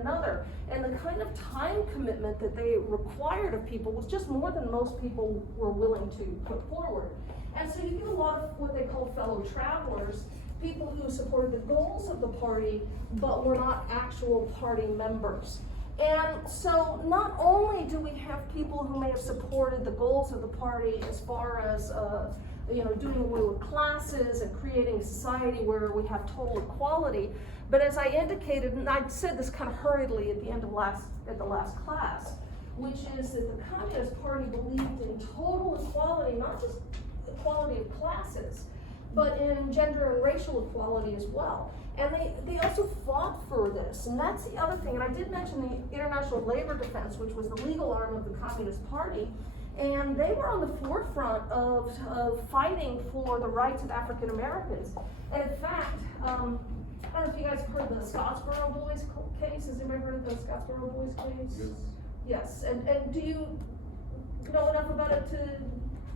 another. And the kind of time commitment that they required of people was just more than most people were willing to put forward. And so you get a lot of what they call fellow travelers, people who supported the goals of the party, but were not actual party members. And so not only do we have people who may have supported the goals of the party as far as doing away with classes and creating a society where we have total equality, but as I indicated, and I said this kind of hurriedly at the end of the last class, which is that the Communist Party believed in total equality, not just equality of classes, but in gender and racial equality as well. And they also fought for this, and that's the other thing. And I did mention the International Labor Defense, which was the legal arm of the Communist Party, and they were on the forefront of fighting for the rights of African Americans. And in fact, I don't know if you guys have heard of the Scottsboro Boys case. Has anybody heard of the Scottsboro Boys case? Yes. Yes. And do you know enough about it to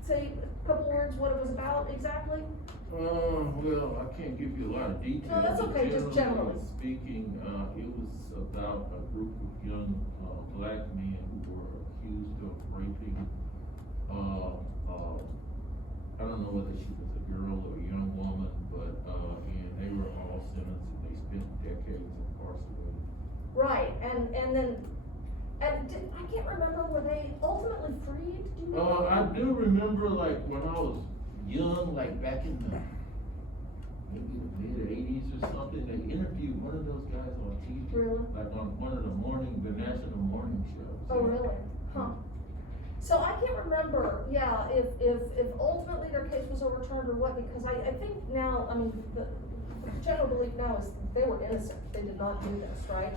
say a couple words what it was about exactly? Well, I can't give you a lot of details. No, that's okay, just generally speaking, it was about a group of young black men who were accused of raping, I don't know whether she was a girl or a young woman, but, and they were all sentenced and they spent decades incarcerated. Right, and I can't remember, were they ultimately freed? Do you know? I do remember, like, when I was young, like back in the maybe the mid-80s or something, they interviewed one of those guys on TV. Really? Like on one of the national morning shows. Oh, really? Huh. So I can't remember, if ultimately their case was overturned or what, because I think now, I mean, the general belief now is they were innocent. They did not do this, right?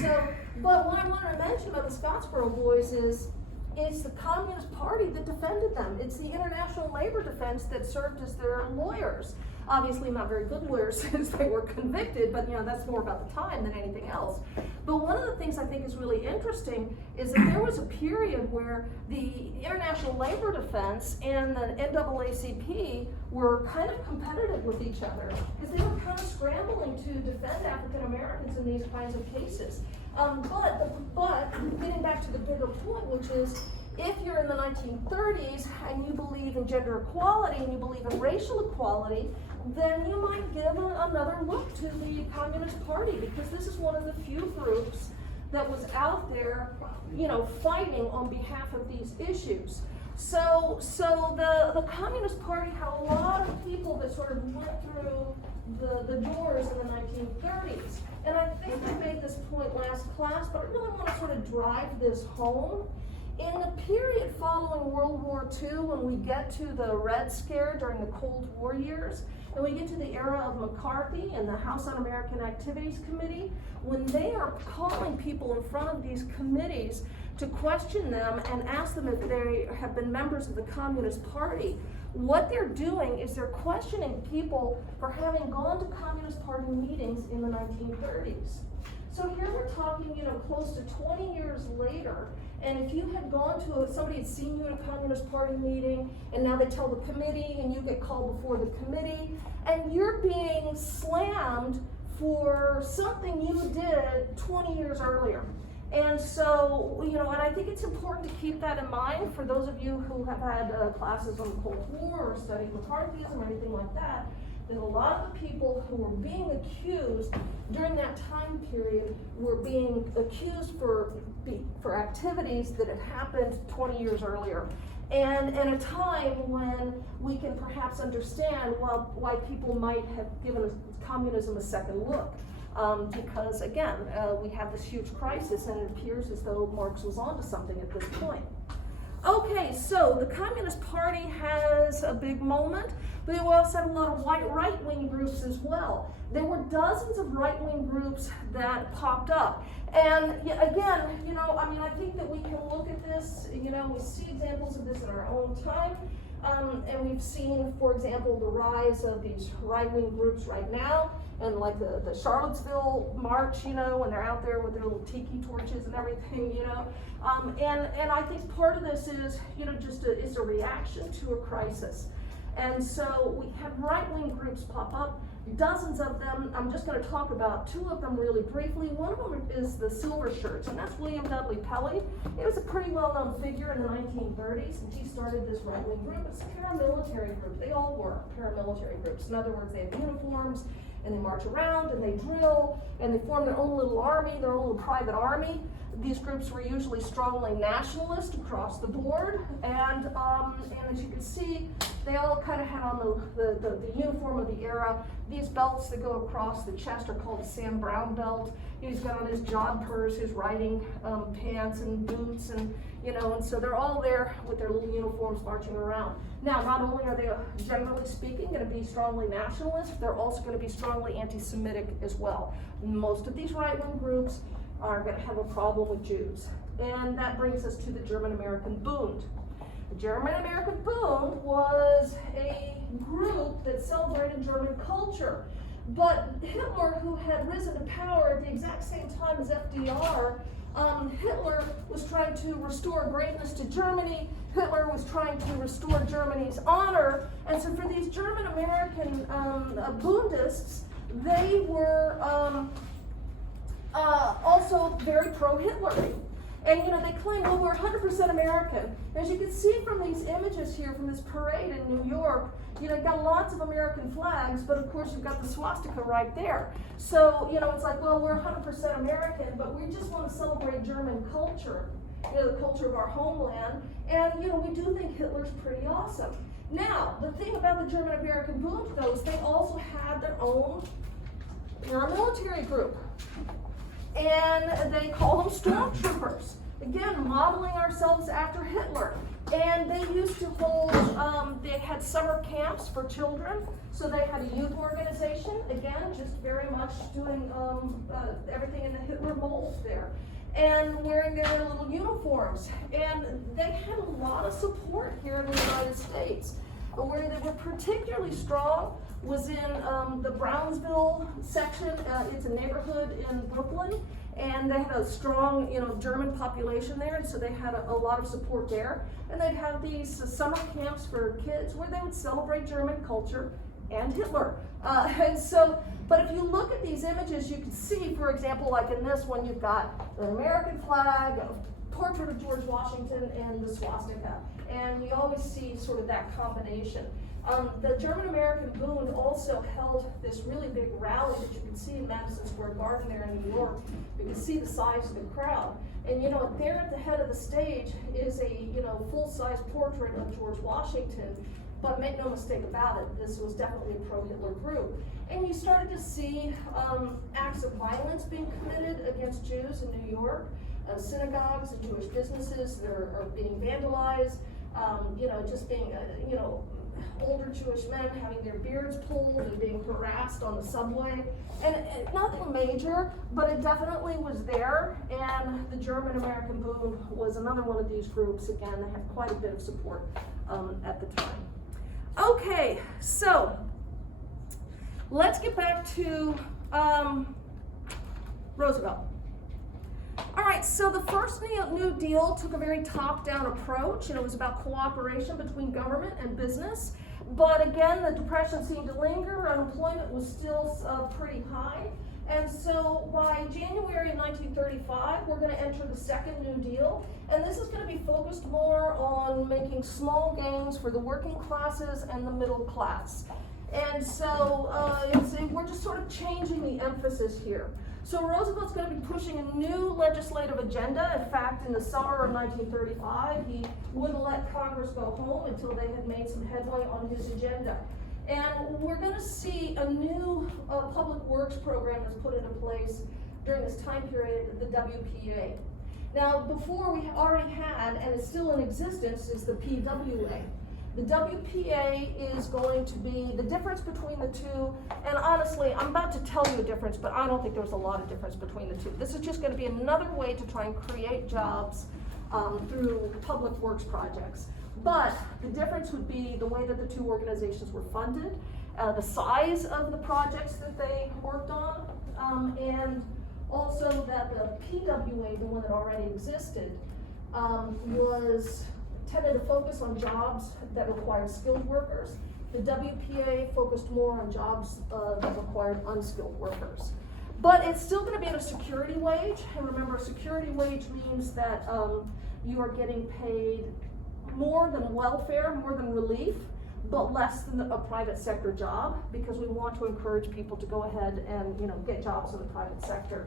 So, but what I wanted to mention about the Scottsboro Boys is it's the Communist Party that defended them. It's the International Labor Defense that served as their lawyers. Obviously not very good lawyers since they were convicted, but that's more about the time than anything else. But one of the things I think is really interesting is that there was a period where the International Labor Defense and the NAACP were kind of competitive with each other because they were kind of scrambling to defend African Americans in these kinds of cases. But getting back to the bigger point, which is if you're in the 1930s and you believe in gender equality and you believe in racial equality, then you might give another look to the Communist Party, because this is one of the few groups that was out there, fighting on behalf of these issues. So the Communist Party had a lot of people that sort of went through the doors in the 1930s. And I think I made this point last class, but I really want to sort of drive this home. In the period following World War II, when we get to the Red Scare during the Cold War years, and we get to the era of McCarthy and the House Un-American Activities Committee, when they are calling people in front of these committees to question them and ask them if they have been members of the Communist Party, what they're doing is they're questioning people for having gone to Communist Party meetings in the 1930s. So here we're talking, close to 20 years later, and if you had gone to somebody had seen you at a Communist Party meeting, and now they tell the committee, and you get called before the committee, and you're being slammed for something you did 20 years earlier. And so, and I think it's important to keep that in mind for those of you who have had classes on the Cold War or studied McCarthyism or anything like that. That a lot of the people who were being accused during that time period were being accused for activities that had happened 20 years earlier. And at a time when we can perhaps understand why people might have given communism a second look. Because again, we have this huge crisis, and it appears as though Marx was onto something at this point. Okay, so the Communist Party has a big moment, but we also had a lot of right-wing groups as well. There were dozens of right-wing groups that popped up. And again, I think that we can look at this, we see examples of this in our own time. And we've seen, for example, the rise of these right-wing groups right now, and like the Charlottesville March, when they're out there with their little tiki torches and everything, and I think part of this is, it's a reaction to a crisis. And so we have right-wing groups pop up. dozens of them. I'm just going to talk about two of them really briefly. One of them is the Silver Shirts, and that's William Dudley Pelley. He was a pretty well-known figure in the 1930s, and he started this right-wing group. It's a paramilitary group. They all were paramilitary groups. In other words, they have uniforms, and they march around, and they drill, and they form their own little army, their own little private army. These groups were usually strongly nationalist across the board, and as you can see, they all kind of had on the uniform of the era. These belts that go across the chest are called a Sam Brown belt. He's got on his jodhpurs, his riding pants and boots, and and so they're all there with their little uniforms marching around. Now, not only are they, generally speaking, going to be strongly nationalist, they're also going to be strongly anti-Semitic as well. Most of these right-wing groups are going to have a problem with Jews. And that brings us to the German-American Bund. The German-American Bund was a group that celebrated German culture. But Hitler, who had risen to power at the exact same time as FDR, Hitler was trying to restore greatness to Germany. Hitler was trying to restore Germany's honor. And so for these German-American Bundists, they were also very pro-Hitler. And they claim, well, we're 100% American. As you can see from these images here from this parade in New York, you've got lots of American flags, but of course you've got the swastika right there. So, it's like, well, we're 100% American, but we just want to celebrate German culture, the culture of our homeland. And, we do think Hitler's pretty awesome. Now, the thing about the German-American Bund, though, is they also had their own paramilitary group. And they call them stormtroopers. Again, modeling ourselves after Hitler. And they used to hold, they had summer camps for children. So they had a youth organization, again, just very much doing everything in the Hitler mold there. And wearing their little uniforms. And they had a lot of support here in the United States. Where they were particularly strong was in the Brownsville section. It's a neighborhood in Brooklyn, and they had a strong, German population there, and so they had a lot of support there. And they'd have these summer camps for kids where they would celebrate German culture and Hitler. But if you look at these images, you can see, for example, like in this one, you've got an American flag, a portrait of George Washington, and the swastika. And you always see sort of that combination. The German-American Bund also held this really big rally that you can see in Madison Square Garden there in New York. You can see the size of the crowd. And there at the head of the stage is a full-size portrait of George Washington. But make no mistake about it, this was definitely a pro-Hitler group. And you started to see acts of violence being committed against Jews in New York. Synagogues and Jewish businesses are being vandalized. Just being, older Jewish men having their beards pulled and being harassed on the subway. And nothing major, but it definitely was there. And the German-American Bund was another one of these groups. Again, they had quite a bit of support at the time. Okay, so let's get back to Roosevelt. All right, so the first New Deal took a very top-down approach, and it was about cooperation between government and business. But again, the Depression seemed to linger, unemployment was still pretty high. And so by January 1935, we're going to enter the second New Deal, and this is going to be focused more on making small gains for the working classes and the middle class. And so we're just sort of changing the emphasis here. So Roosevelt's going to be pushing a new legislative agenda. In fact, in the summer of 1935, he wouldn't let Congress go home until they had made some headway on his agenda. And we're going to see a new public works program that's put into place during this time period, the WPA. Now, before we already had, and it's still in existence, is the PWA. The WPA is going to be the difference between the two, and honestly, I'm about to tell you a difference, but I don't think there's a lot of difference between the two. This is just going to be another way to try and create jobs through public works projects. But the difference would be the way that the two organizations were funded, the size of the projects that they worked on, and also that the PWA, the one that already existed, tended to focus on jobs that required skilled workers, The WPA focused more on jobs that required unskilled workers. But it's still gonna be at a security wage, and remember, a security wage means that you are getting paid more than welfare, more than relief, but less than a private sector job, because we want to encourage people to go ahead and, get jobs in the private sector.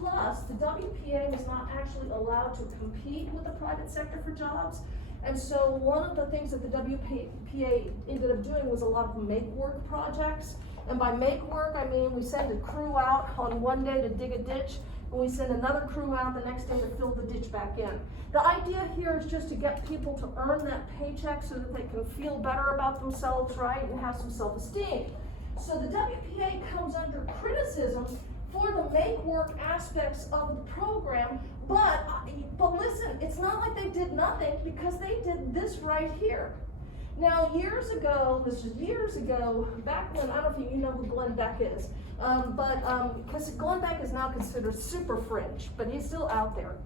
Plus, the WPA was not actually allowed to compete with the private sector for jobs. And so one of the things that the WPA ended up doing was a lot of make work projects. And by make work, I mean we send a crew out on one day to dig a ditch, and we send another crew out the next day to fill the ditch back in. The idea here is just to get people to earn that paycheck so that they can feel better about themselves, right, and have some self-esteem. So the WPA comes under criticism for the make work aspects of the program, but listen, it's not like they did nothing, because they did this right here. Now, years ago, back when, I don't know if you know who Glenn Beck is, because Glenn Beck is now considered super fringe, but he's still out there.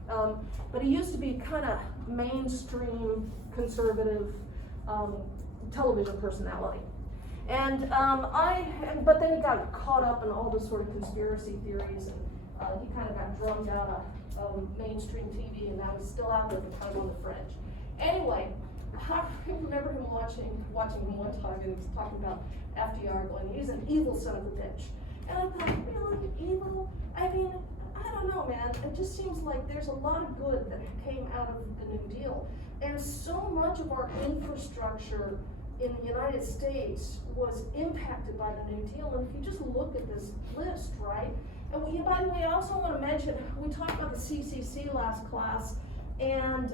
But he used to be kind of mainstream conservative television personality. But then he got caught up in all this sort of conspiracy theories, and he kind of got drummed out of mainstream TV, and now he's still out there, but kind of on the fringe. Anyway, I remember him watching him one time, and he was talking about FDR going, he's an evil son of a bitch. And I thought, really, evil? I mean, I don't know, man. It just seems like there's a lot of good that came out of the New Deal. And so much of our infrastructure in the United States was impacted by the New Deal. And if you just look at this list, right? And by the way, I also want to mention, we talked about the CCC last class, and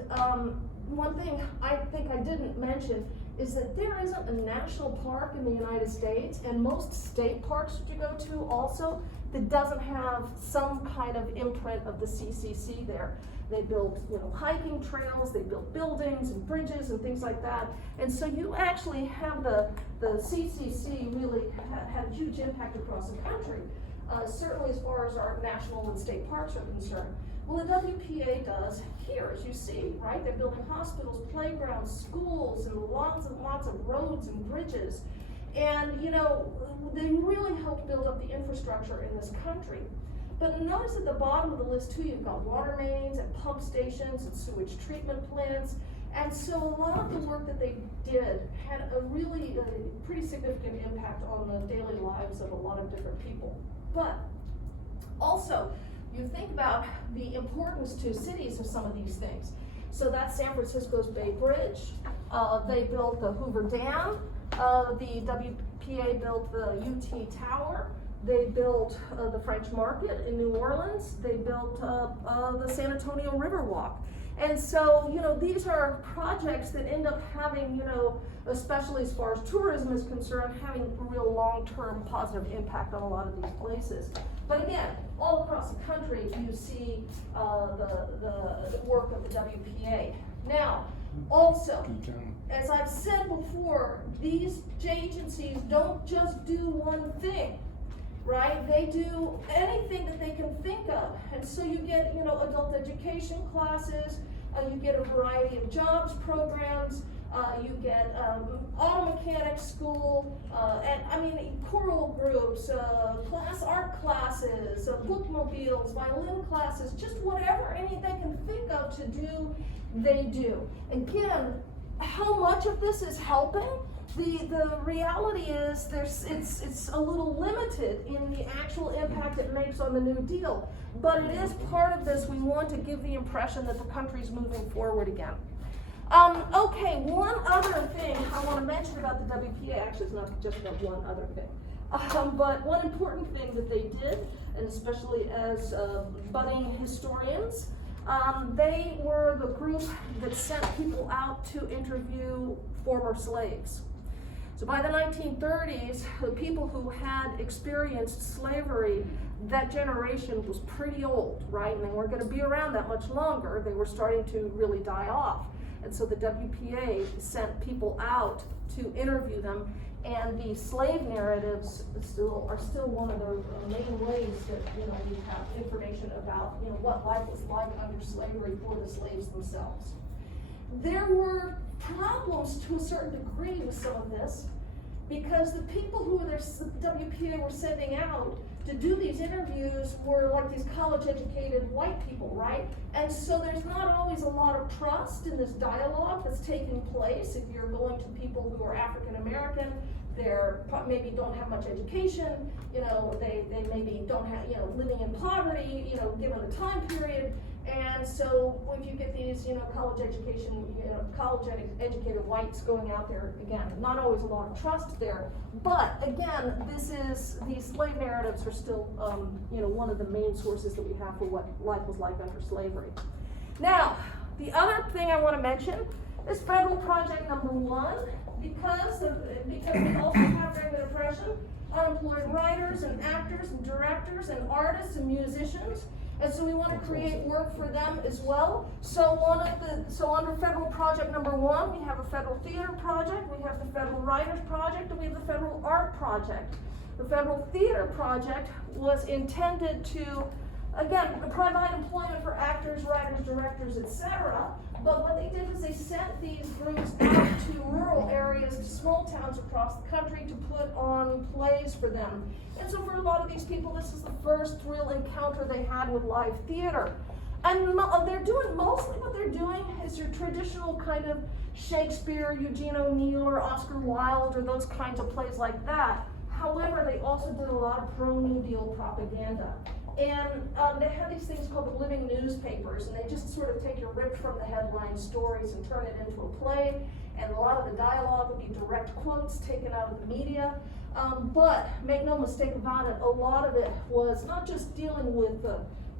one thing I think I didn't mention is that there isn't a national park in the United States, and most state parks that you go to also, that doesn't have some kind of imprint of the CCC there. They build, hiking trails, they build buildings and bridges and things like that. And so you actually have the CCC really had a huge impact across the country, certainly as far as our national and state parks are concerned. Well, the WPA does here, as you see, right? They're building hospitals, playgrounds, schools, and lots of roads and bridges. And, they really helped build up the infrastructure in this country. But notice at the bottom of the list too, you've got water mains and pump stations and sewage treatment plants. And so a lot of the work that they did had a really pretty significant impact on the daily lives of a lot of different people. But also, you think about the importance to cities of some of these things. So that's San Francisco's Bay Bridge. They built the Hoover Dam. The WPA built the UT Tower. They built the French Market in New Orleans. They built the San Antonio Riverwalk. And so, these are projects that end up having, especially as far as tourism is concerned, having a real long-term positive impact on a lot of these places. But again, all across the country, you see the work of the WPA. Now, also, as I've said before, these agencies don't just do one thing, right? They do anything that they can think of. And so you get, adult education classes, you get a variety of jobs programs, you get auto mechanic school, choral groups, art classes, bookmobiles, violin classes, just whatever they can think of to do, they do. Again, how much of this is helping? The reality is it's a little limited in the actual impact it makes on the New Deal, but it is part of this. We want to give the impression that the country's moving forward again. Okay, one other thing I want to mention about the WPA, actually it's not just about one other thing, but one important thing that they did, and especially as budding historians, they were the group that sent people out to interview former slaves. So by the 1930s, the people who had experienced slavery, that generation was pretty old, right? And they weren't going to be around that much longer. They were starting to really die off. And so the WPA sent people out to interview them, and the slave narratives are still one of the main ways that we have information about what life was like under slavery for the slaves themselves. There were problems to a certain degree with some of this, because the people who the WPA were sending out to do these interviews were like these college-educated white people, right? And so there's not always a lot of trust in this dialogue that's taking place. If you're going to people who are African American, they're maybe don't have much education, you know, they maybe don't have, you know, living in poverty, you know, given the time period. And so if you get these, you know, college-educated whites going out there, again, not always a lot of trust there. But again, these slave narratives are still, you know, one of the main sources that we have for what life was like under slavery. Now, the other thing I want to mention is federal project number 1, because we also have during the Depression unemployed writers and actors and directors and artists and musicians. And so we want to create work for them as well. So under federal project number 1, we have a federal theater project, we have the federal writers project, and we have the federal art project. The federal theater project was intended to, again, provide employment for actors, writers, directors, etc. But what they did was they sent these groups out to rural areas, to small towns across the country to put on plays for them. And so for a lot of these people, this is the first real encounter they had with live theater. And they're doing, mostly what they're doing is your traditional kind of Shakespeare, Eugene O'Neill, or Oscar Wilde, or those kinds of plays like that. However, they also did a lot of pro-New Deal propaganda. And they had these things called the living newspapers, and they just sort of take your ripped from the headline stories and turn it into a play. And a lot of the dialogue would be direct quotes taken out of the media. But make no mistake about it, a lot of it was not just dealing with the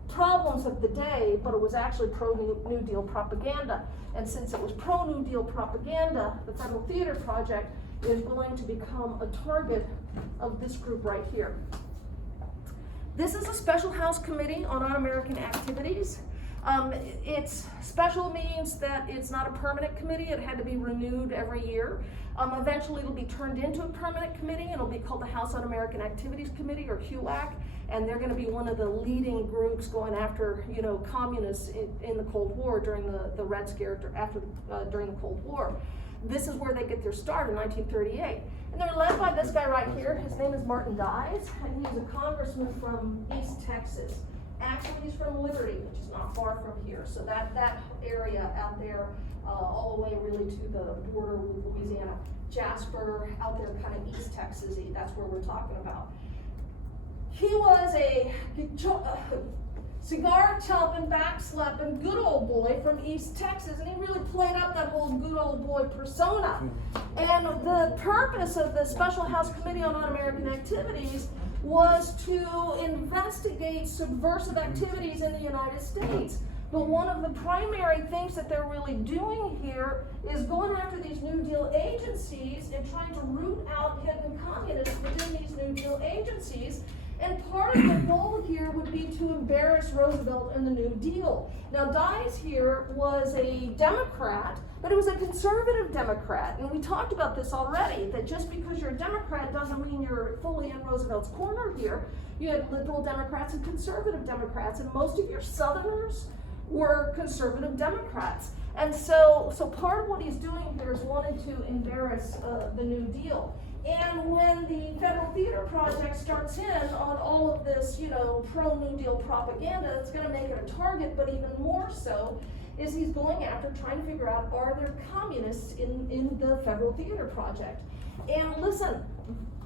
problems of the day, but it was actually pro-New Deal propaganda. And since it was pro-New Deal propaganda, the Federal Theater Project is going to become a target of this group right here. This is a Special House Committee on Un-American Activities. It's special means that it's not a permanent committee. It had to be renewed every year. Eventually it'll be turned into a permanent committee, and it'll be called the House On-American Activities Committee, or HUAC, and they're going to be one of the leading groups going after, you know, communists in the Cold War during the Red Scare during the Cold War. This is where they get their start in 1938. And they're led by this guy right here. His name is Martin Dies, and he's a congressman from East Texas. Actually, he's from Liberty, which is not far from here. So that area out there, all the way really to the border with Louisiana. Jasper, out there kind of East Texas-y, that's where we're talking about. He was a cigar chomping, back slapping, good old boy from East Texas, and he really played up that whole good old boy persona. And the purpose of the Special House Committee on Un-American Activities was to investigate subversive activities in the United States. But one of the primary things that they're really doing here is going after these New Deal agencies and trying to root out hidden communists within these New Deal agencies. And part of the goal here would be to embarrass Roosevelt and the New Deal. Now, Dies here was a Democrat, but it was a conservative Democrat. And we talked about this already, that just because you're a Democrat doesn't mean you're fully in Roosevelt's corner here. You had liberal Democrats and conservative Democrats, and most of your Southerners were conservative Democrats. And so part of what he's doing here is wanting to embarrass the New Deal. And when the Federal Theater Project starts in on all of this, you know, pro-New Deal propaganda, it's going to make it a target, but even more so is he's going after trying to figure out, are there communists in the Federal Theater Project? And listen,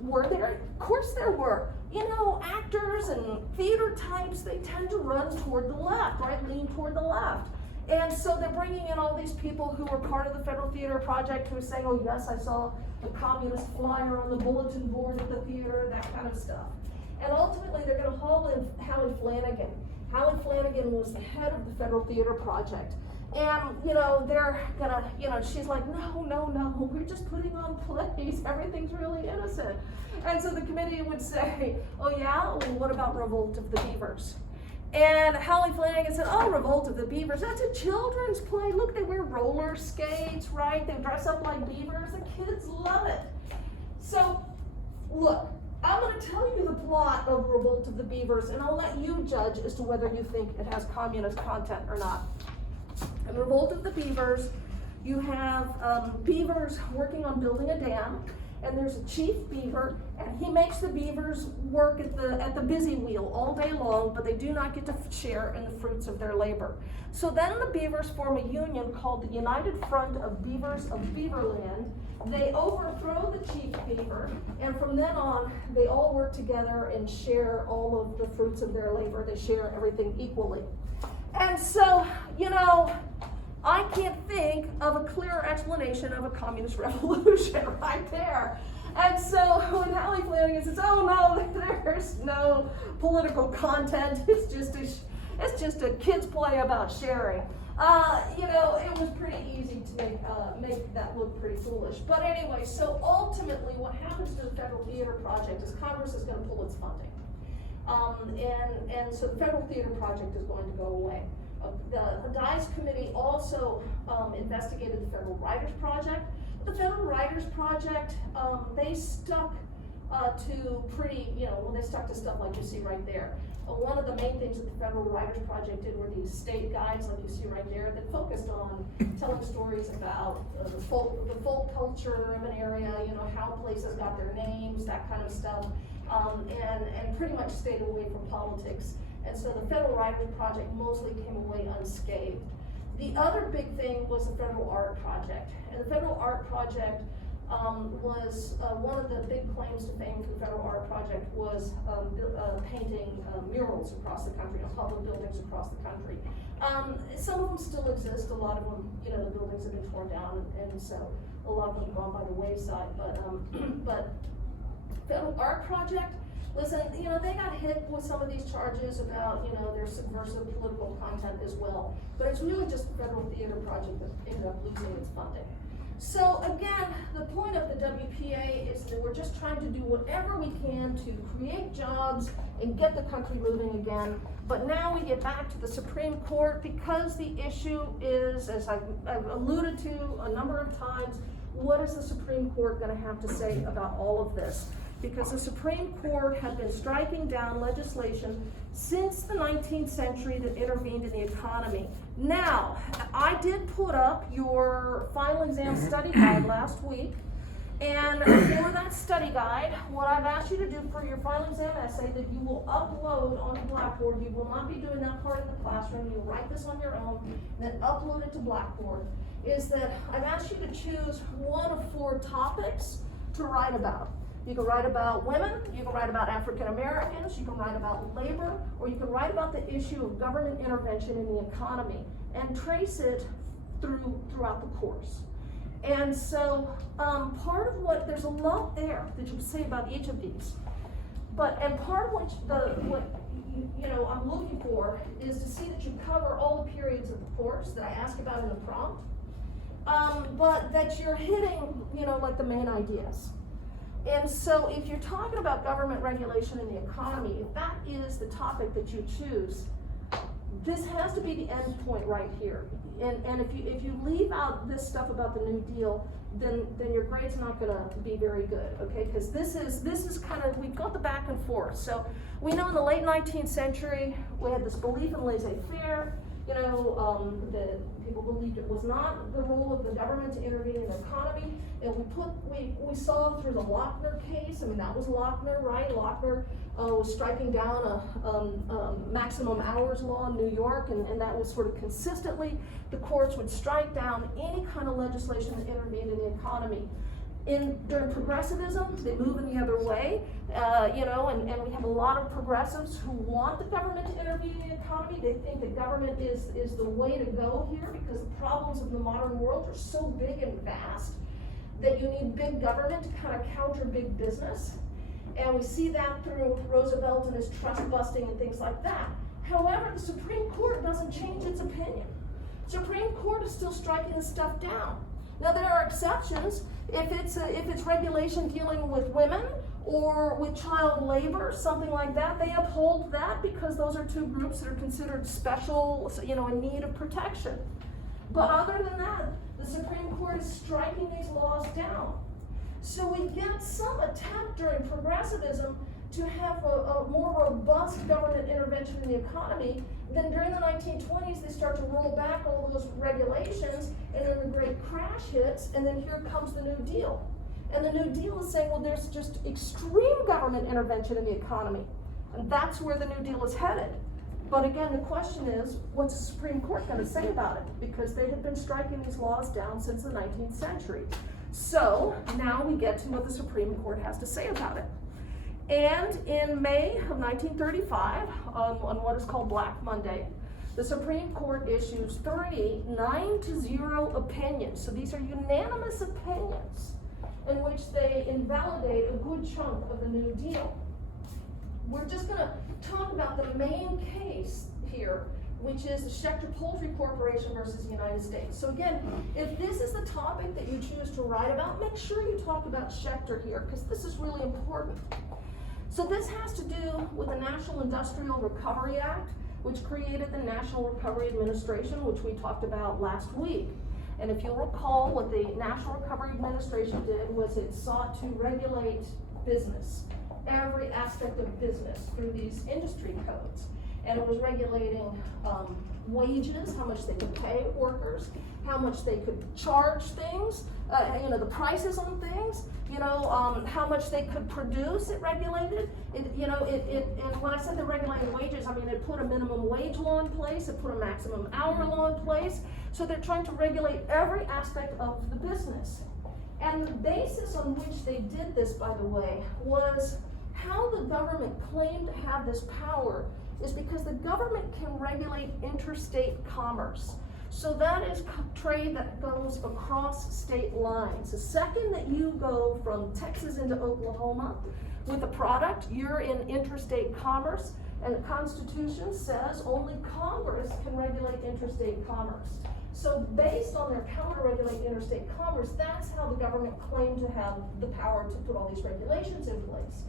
were there? Of course there were. You know, actors and theater types, they tend to run toward the left, right? Lean toward the left. And so they're bringing in all these people who were part of the Federal Theater Project who are saying, oh yes, I saw the communist flyer on the bulletin board at the theater, that kind of stuff. And ultimately they're going to haul in Howie Flanagan. Howie Flanagan was the head of the Federal Theater Project. And, you know, they're gonna, you know, she's like, no, we're just putting on plays. Everything's really innocent. And so the committee would say, oh yeah, well, what about Revolt of the Beavers? And Howie Flanagan said, oh, Revolt of the Beavers, that's a children's play. Look, they wear roller skates, right? They dress up like beavers. The kids love it. So, look, I'm going to tell you the plot of Revolt of the Beavers, and I'll let you judge as to whether you think it has communist content or not. In Revolt of the Beavers, you have beavers working on building a dam, and there's a chief beaver, and he makes the beavers work at the busy wheel all day long, but they do not get to share in the fruits of their labor. So then the beavers form a union called the United Front of Beavers of Beaverland. They overthrow the chief beaver, and from then on, they all work together and share all of the fruits of their labor. They share everything equally. And so, you know, I can't think of a clearer explanation of a communist revolution right there. And so when Hallie Flanagan says, "Oh no, there's no political content. It's just a kid's play about sharing," you know, it was pretty easy to make that look pretty foolish. But anyway, so ultimately, what happens to the Federal Theater Project is Congress is going to pull its funding, and so the Federal Theater Project is going to go away. The DICE committee also investigated the Federal Writers Project. The Federal Writers Project, they stuck to pretty, you know, they stuck to stuff like you see right there. One of the main things that the Federal Writers Project did were these state guides, like you see right there, that focused on telling stories about the folk culture of an area, you know, how places got their names, that kind of stuff, and pretty much stayed away from politics. And so the Federal Writers Project mostly came away unscathed. The other big thing was the Federal Art Project. And the Federal Art Project was one of the big claims to fame for the Federal Art Project was painting murals across the country, on public buildings across the country. Some of them still exist. A lot of them, you know, the buildings have been torn down, and so a lot of them have gone by the wayside. But Federal Art Project, listen, you know, they got hit with some of these charges about, you know, their subversive political content as well. But it's really just the Federal Theater Project that ended up losing its funding. So again, the point of the WPA is that we're just trying to do whatever we can to create jobs and get the country moving again. But now we get back to the Supreme Court because the issue is, as I've alluded to a number of times, what is the Supreme Court going to have to say about all of this? Because the Supreme Court had been striking down legislation since the 19th century that intervened in the economy. Now, I did put up your final exam study guide last week, and for that study guide, what I've asked you to do for your final exam essay that you will upload onto Blackboard, you will not be doing that part in the classroom, you'll write this on your own, then upload it to Blackboard, is that I've asked you to choose one of 4 topics to write about. You can write about women, you can write about African Americans, you can write about labor, or you can write about the issue of government intervention in the economy and trace it throughout the course. And so part of what, there's a lot there that you can say about each of these. And part of what you know, I'm looking for is to see that you cover all the periods of the course that I ask about in the prompt, but that you're hitting, you know, like the main ideas. And so if you're talking about government regulation in the economy, if that is the topic that you choose, this has to be the end point right here. And if you leave out this stuff about the New Deal, then your grade's not going to be very good, okay? Because this is kind of, we've got the back and forth. So we know in the late 19th century, we had this belief in laissez-faire. You know, that people believed it was not the role of the government to intervene in the economy. And we saw through the Lochner case, I mean, that was Lochner, right? Lochner was striking down a maximum hours law in New York, and that was sort of consistently, the courts would strike down any kind of legislation that intervened in the economy. During progressivism, they move in the other way, you know, and we have a lot of progressives who want the government to intervene in the economy. They think the government is the way to go here because the problems of the modern world are so big and vast that you need big government to kind of counter big business. And we see that through Roosevelt and his trust busting and things like that. However, the Supreme Court doesn't change its opinion. Supreme Court is still striking this stuff down. Now there are exceptions. If it's regulation dealing with women or with child labor, something like that, they uphold that because those are 2 groups that are considered special, you know, in need of protection. But other than that, the Supreme Court is striking these laws down. So we get some attempt during progressivism to have a more robust government intervention in the economy. Then during the 1920s, they start to roll back all those regulations, and then the great crash hits, and then here comes the New Deal. And the New Deal is saying, well, there's just extreme government intervention in the economy. And that's where the New Deal is headed. But again, the question is, what's the Supreme Court going to say about it? Because they had been striking these laws down since the 19th century. So now we get to what the Supreme Court has to say about it. And in May of 1935, on what is called Black Monday, the Supreme Court issues 9-0 opinions. So these are unanimous opinions in which they invalidate a good chunk of the New Deal. We're just going to talk about the main case here, which is the Schechter Poultry Corporation versus the United States. So again, if this is the topic that you choose to write about, make sure you talk about Schechter here, because this is really important. So this has to do with the National Industrial Recovery Act, which created the National Recovery Administration, which we talked about last week. And if you'll recall, what the National Recovery Administration did was it sought to regulate business, every aspect of business through these industry codes. And it was regulating wages, how much they could pay workers, how much they could charge things, the prices on things, how much they could produce. It regulated. And when I said they regulated wages, I mean it put a minimum wage law in place, it put a maximum hour law in place. So they're trying to regulate every aspect of the business. And the basis on which they did this, by the way, was how the government claimed to have this power is because the government can regulate interstate commerce. So that is trade that goes across state lines. The second that you go from Texas into Oklahoma with a product, you're in interstate commerce, and the Constitution says only Congress can regulate interstate commerce. So based on their power to regulate interstate commerce, that's how the government claimed to have the power to put all these regulations in place.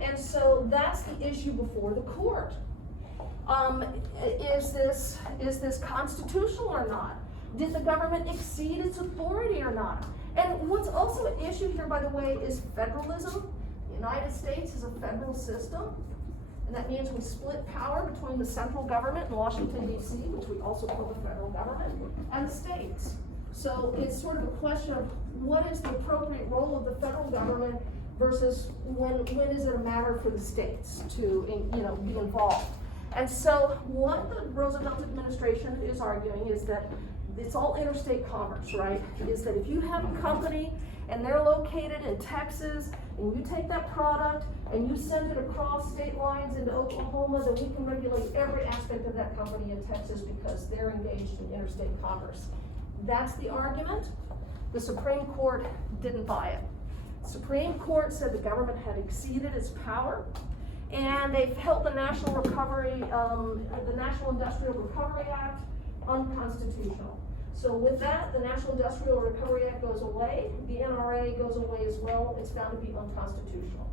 And so that's the issue before the court. Is this constitutional or not? Did the government exceed its authority or not? And what's also an issue here, by the way, is federalism. The United States is a federal system, and that means we split power between the central government in Washington, D.C., which we also call the federal government, and the states. So it's sort of a question of what is the appropriate role of the federal government versus when is it a matter for the states to be involved. And so what the Roosevelt administration is arguing is that it's all interstate commerce, right? Is that if you have a company and they're located in Texas and you take that product and you send it across state lines into Oklahoma, then we can regulate every aspect of that company in Texas because they're engaged in interstate commerce. That's the argument. The Supreme Court didn't buy it. The Supreme Court said the government had exceeded its power, and they held the National Industrial Recovery Act unconstitutional. So with that, the National Industrial Recovery Act goes away, the NRA goes away as well. It's found to be unconstitutional.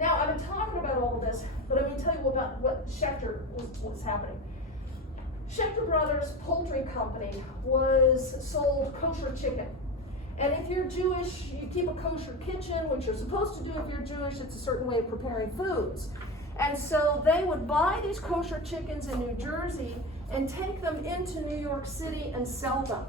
Now, I've been talking about all of this, but I'm going to tell you about what Schechter was happening. Schechter Brothers Poultry Company sold kosher chicken. And if you're Jewish, you keep a kosher kitchen, which you're supposed to do if you're Jewish. It's a certain way of preparing foods. And so they would buy these kosher chickens in New Jersey and take them into New York City and sell them.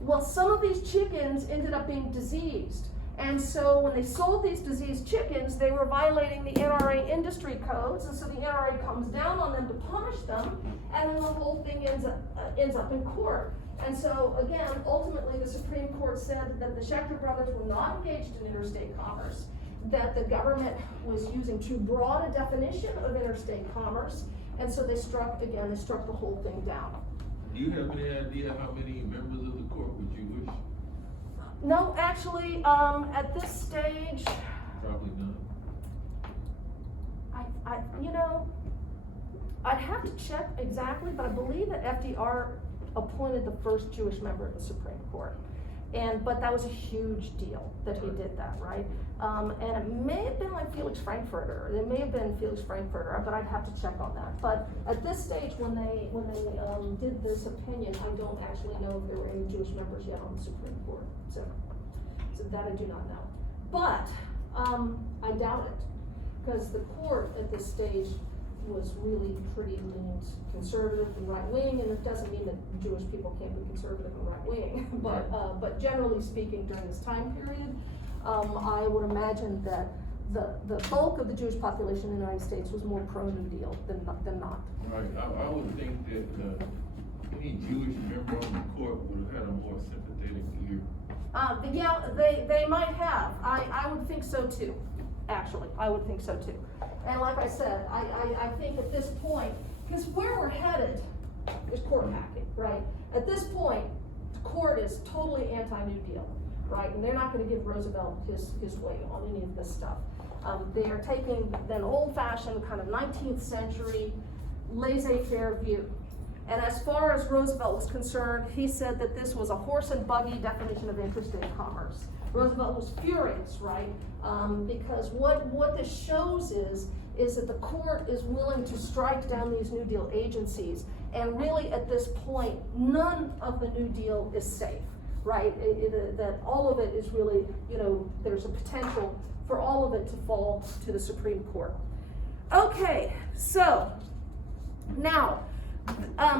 Well, some of these chickens ended up being diseased. And so when they sold these diseased chickens, they were violating the NRA industry codes. And so the NRA comes down on them to punish them. And then the whole thing ends up in court. And so, again, ultimately the Supreme Court said that the Schechter brothers were not engaged in interstate commerce, that the government was using too broad a definition of interstate commerce, and so they struck the whole thing down. Do you have any idea how many members of the court were Jewish? No, actually, at this stage, Probably none. I'd have to check exactly, but I believe that FDR appointed the first Jewish member of the Supreme Court. But that was a huge deal that he did that, right? And it may have been like Felix Frankfurter. It may have been Felix Frankfurter, but I'd have to check on that. But at this stage, when they did this opinion, I don't actually know if there were any Jewish members yet on the Supreme Court. So that I do not know. But I doubt it, because the court at this stage was really pretty leaned conservative and right-wing, and it doesn't mean that Jewish people can't be conservative and right-wing, but generally speaking, during this time period, I would imagine that the bulk of the Jewish population in the United States was more pro-New Deal than not. Right, I would think that, any Jewish member on the court would have had a more sympathetic ear. Yeah, they might have. I would think so too, actually. I would think so too. And like I said, I think at this point, because where we're headed is court packing, right? At this point, the court is totally anti-New Deal, right? And they're not gonna give Roosevelt his way on any of this stuff. They are taking an old-fashioned kind of 19th century laissez-faire view. And as far as Roosevelt was concerned, he said that this was a horse and buggy definition of interstate commerce. Roosevelt was furious, right? Because what this shows is that the court is willing to strike down these New Deal agencies. And really at this point, none of the New Deal is safe, right? That all of it is really, there's a potential for all of it to fall to the Supreme Court. Okay, so now,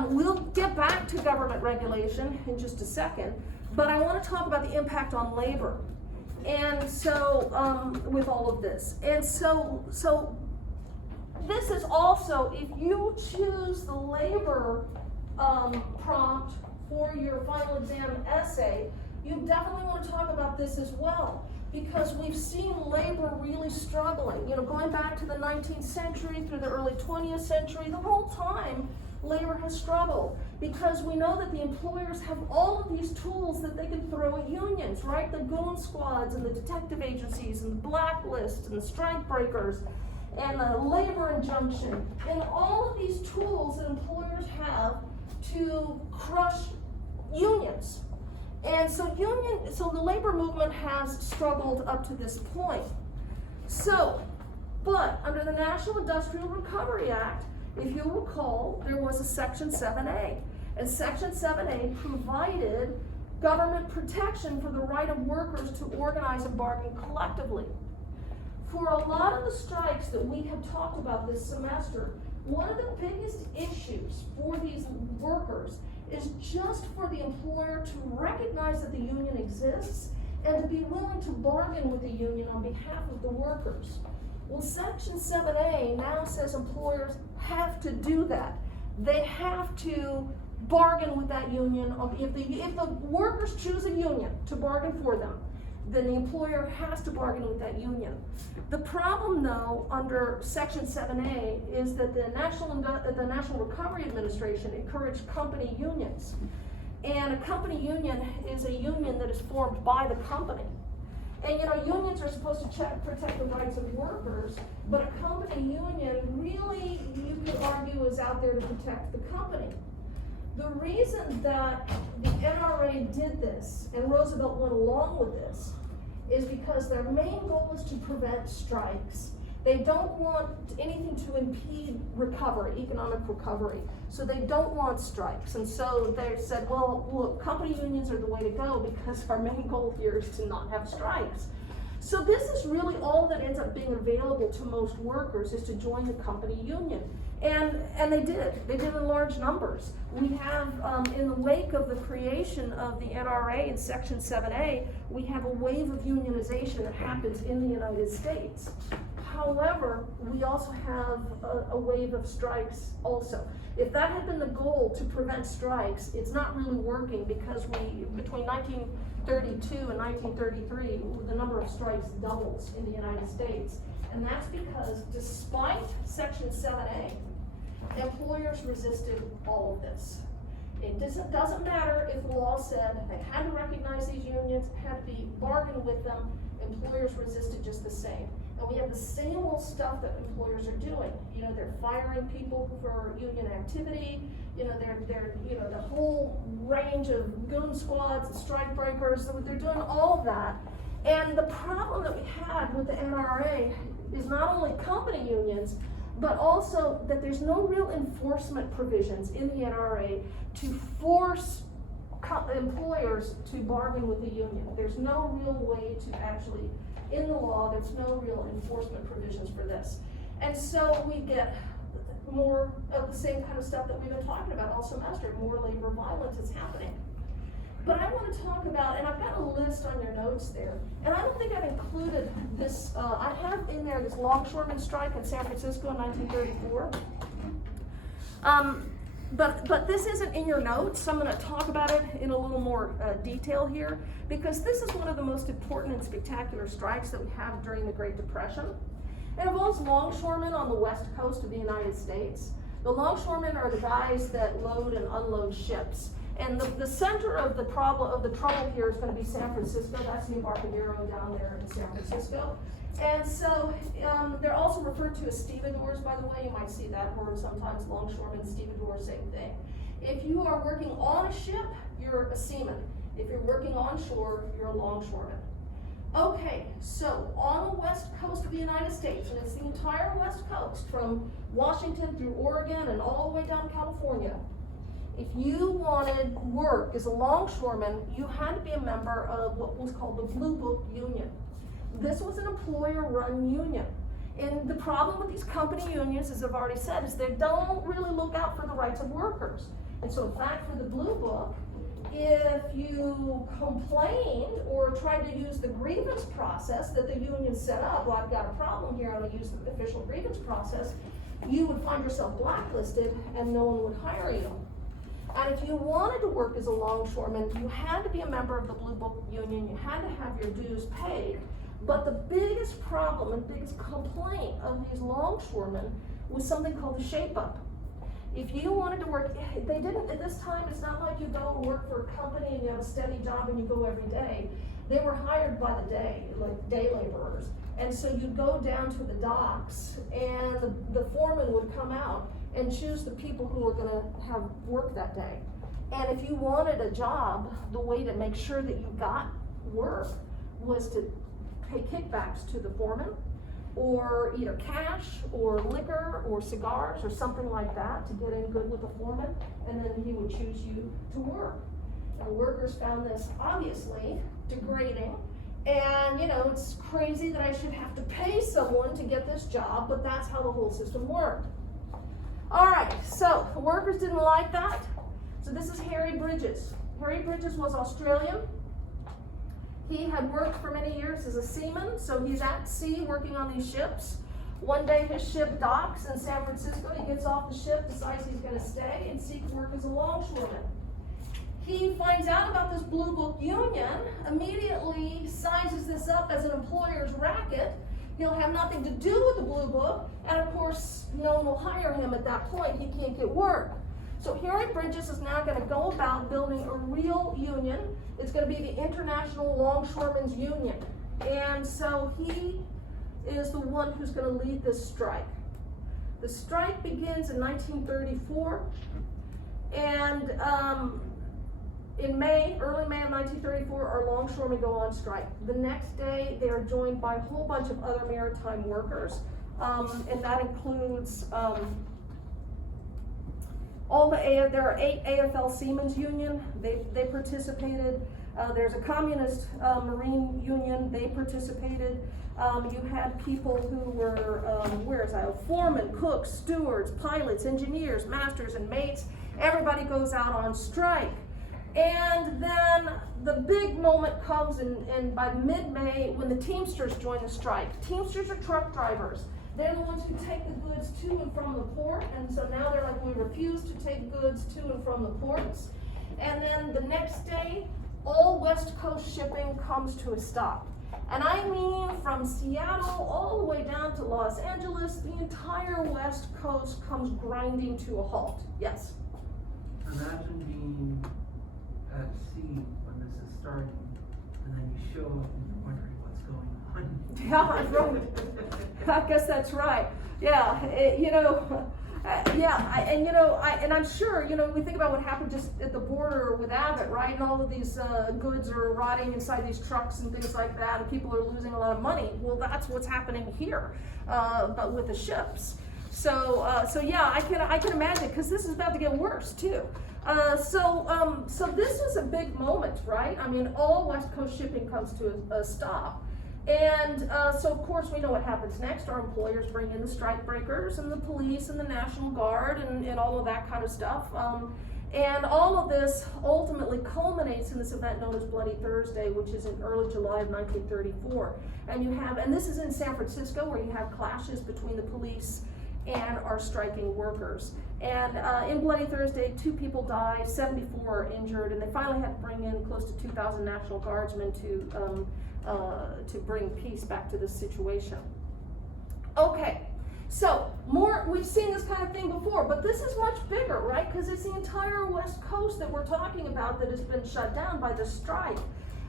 we'll get back to government regulation in just a second, but I want to talk about the impact on labor. And so, with all of this. And so this is also, if you choose the labor prompt for your final exam essay, you definitely want to talk about this as well. Because we've seen labor really struggling. Going back to the 19th century through the early 20th century, the whole time, labor has struggled because we know that the employers have all of these tools that they can throw at unions, right? The goon squads and the detective agencies and the blacklist and the strike breakers and the labor injunction and all of these tools that employers have to crush unions. And so the labor movement has struggled up to this point. But under the National Industrial Recovery Act, if you'll recall, there was a Section 7A. And Section 7A provided government protection for the right of workers to organize and bargain collectively. For a lot of the strikes that we have talked about this semester, one of the biggest issues for these workers is just for the employer to recognize that the union exists and to be willing to bargain with the union on behalf of the workers. Well, Section 7A now says employers have to do that. They have to bargain with that union. If the workers choose a union to bargain for them, then the employer has to bargain with that union. The problem, though, under Section 7A is that the National Recovery Administration encouraged company unions. And a company union is a union that is formed by the company. And unions are supposed to protect the rights of workers, but a company union really, you could argue, is out there to protect the company. The reason that the NRA did this, and Roosevelt went along with this, is because their main goal is to prevent strikes. They don't want anything to impede recovery, economic recovery. So they don't want strikes. And so they said, well, look, company unions are the way to go because our main goal here is to not have strikes. So this is really all that ends up being available to most workers, is to join the company union. And they did in large numbers. We have, in the wake of the creation of the NRA in Section 7A, we have a wave of unionization that happens in the United States. However, we also have a wave of strikes also. If that had been the goal, to prevent strikes, it's not really working because between 1932 and 1933, the number of strikes doubles in the United States. And that's because despite Section 7A, employers resisted all of this. It doesn't matter if the law said they had to recognize these unions, had to be bargained with them, employers resisted just the same. And we have the same old stuff that employers are doing. They're firing people for union activity. They're the whole range of goon squads and strike breakers. So they're doing all of that. And the problem that we had with the NRA is not only company unions, but also that there's no real enforcement provisions in the NRA to force employers to bargain with the union. There's no real way to actually, in the law, there's no real enforcement provisions for this. And so we get more of the same kind of stuff that we've been talking about all semester. More labor violence is happening. But I want to talk about, and I've got a list on your notes there, and I don't think I've included this, I have in there this longshoreman strike in San Francisco in 1934. But this isn't in your notes, so I'm going to talk about it in a little more detail here, because this is one of the most important and spectacular strikes that we have during the Great Depression. It involves longshoremen on the west coast of the United States. The longshoremen are the guys that load and unload ships. And the center of the trouble here is going to be San Francisco. That's the Embarcadero down there in San Francisco. And so they're also referred to as stevedores, by the way. You might see that word sometimes, longshoremen, stevedore, same thing. If you are working on a ship, you're a seaman. If you're working on shore, you're a longshoreman. Okay, so on the west coast of the United States, and it's the entire west coast, from Washington through Oregon and all the way down to California, if you wanted work as a longshoreman, you had to be a member of what was called the Blue Book Union. This was an employer-run union. And the problem with these company unions, as I've already said, is they don't really look out for the rights of workers. And so in fact, for the Blue Book, if you complained or tried to use the grievance process that the union set up, well, I've got a problem here, I'm going to use the official grievance process, you would find yourself blacklisted and no one would hire you. And if you wanted to work as a longshoreman, you had to be a member of the Blue Book Union, you had to have your dues paid. But the biggest problem and biggest complaint of these longshoremen was something called the shape-up. If you wanted to work, they didn't, at this time, it's not like you go and work for a company and you have a steady job and you go every day. They were hired by the day, like day laborers. And so you'd go down to the docks and the foreman would come out and choose the people who were gonna have work that day. And if you wanted a job, the way to make sure that you got work was to pay kickbacks to the foreman, or either cash or liquor or cigars or something like that to get in good with the foreman, and then he would choose you to work. And workers found this obviously degrading, and you know, it's crazy that I should have to pay someone to get this job, but that's how the whole system worked. All right, so the workers didn't like that. So this is Harry Bridges. Harry Bridges was Australian. He had worked for many years as a seaman, so he's at sea working on these ships. One day his ship docks in San Francisco. He gets off the ship, decides he's going to stay and seek work as a longshoreman. He finds out about this Blue Book Union, immediately sizes this up as an employer's racket. He'll have nothing to do with the Blue Book, and of course, no one will hire him at that point. He can't get work. So Harry Bridges is now going to go about building a real union. It's going to be the International Longshoremen's Union. And so he is the one who's going to lead this strike. The strike begins in 1934, and in May, early May of 1934, our longshoremen go on strike. The next day, they are joined by a whole bunch of other maritime workers, and that includes there are 8 AFL Seamen's Union. They participated. There's a communist marine union. They participated. You had people who were foremen, cooks, stewards, pilots, engineers, masters, and mates. Everybody goes out on strike. And then the big moment comes in by mid-May when the Teamsters join the strike. Teamsters are truck drivers. They're the ones who take the goods to and from the port, and so now they're like, we refuse to take goods to and from the ports. And then the next day, all West Coast shipping comes to a stop. And I mean from Seattle all the way down to Los Angeles, the entire West Coast comes grinding to a halt. Yes? Imagine being at sea when this is starting, and then you show up and you're wondering what's going on. Yeah, I wrote it. I guess that's right. Yeah, and I'm sure, we think about what happened just at the border with Abbott, right? And all of these goods are rotting inside these trucks and things like that, and people are losing a lot of money. Well, that's what's happening here, but with the ships. So yeah, I can imagine, because this is about to get worse too. So this was a big moment, right? I mean, all West Coast shipping comes to a stop. And so, of course, we know what happens next. Our employers bring in the strike breakers and the police and the National Guard and all of that kind of stuff. And all of this ultimately culminates in this event known as Bloody Thursday, which is in early July of 1934. And this is in San Francisco, where you have clashes between the police and our striking workers. And in Bloody Thursday, 2 people died, 74 are injured, and they finally had to bring in close to 2,000 National Guardsmen to bring peace back to this situation. Okay. So, we've seen this kind of thing before, but this is much bigger, right? Because it's the entire West Coast that we're talking about that has been shut down by the strike.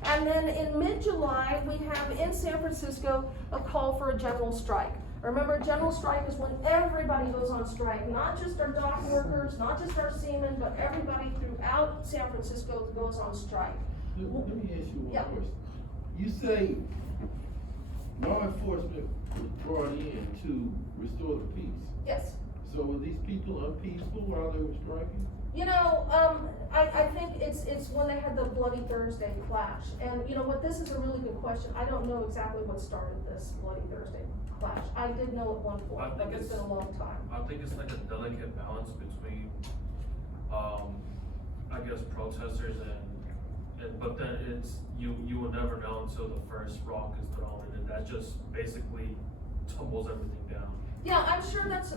And then in mid-July, we have in San Francisco a call for a general strike. Remember, general strike is when everybody goes on strike, not just our dock workers, not just our seamen, but everybody throughout San Francisco goes on strike. Let me ask you one Yeah. question. You say law enforcement was brought in to restore the peace. Yes. So were these people unpeaceful while they were striking? You know, I think it's when they had the Bloody Thursday clash. And you know what, this is a really good question. I don't know exactly what started this Bloody Thursday clash. I did know at one point, but it's been a long time. I think it's like a delicate balance between, I guess, protesters and but then it's, you will never know until the first rock is thrown, and that just basically tumbles everything down. Yeah, I'm sure that's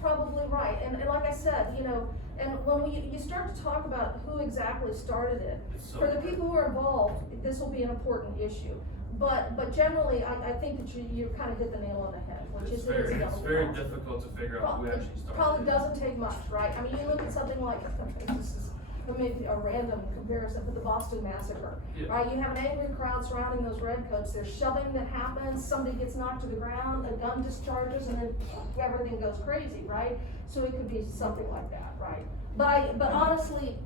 probably right. And like I said, you know, and when you start to talk about who exactly started it, It's so for the people who are involved, this will be an important issue. But generally, I think that you kind of hit the nail on the head, which It's is very, it's it's very difficult to figure out who Well, actually it started. probably it. doesn't take much, right? I mean, you look at something like, this is maybe a random comparison, but the Boston Massacre, Yeah. right? You have an angry crowd surrounding those redcoats, there's shoving that happens, somebody gets knocked to the ground, a gun discharges, and then everything goes crazy, right? So it could be something like that, right? But honestly,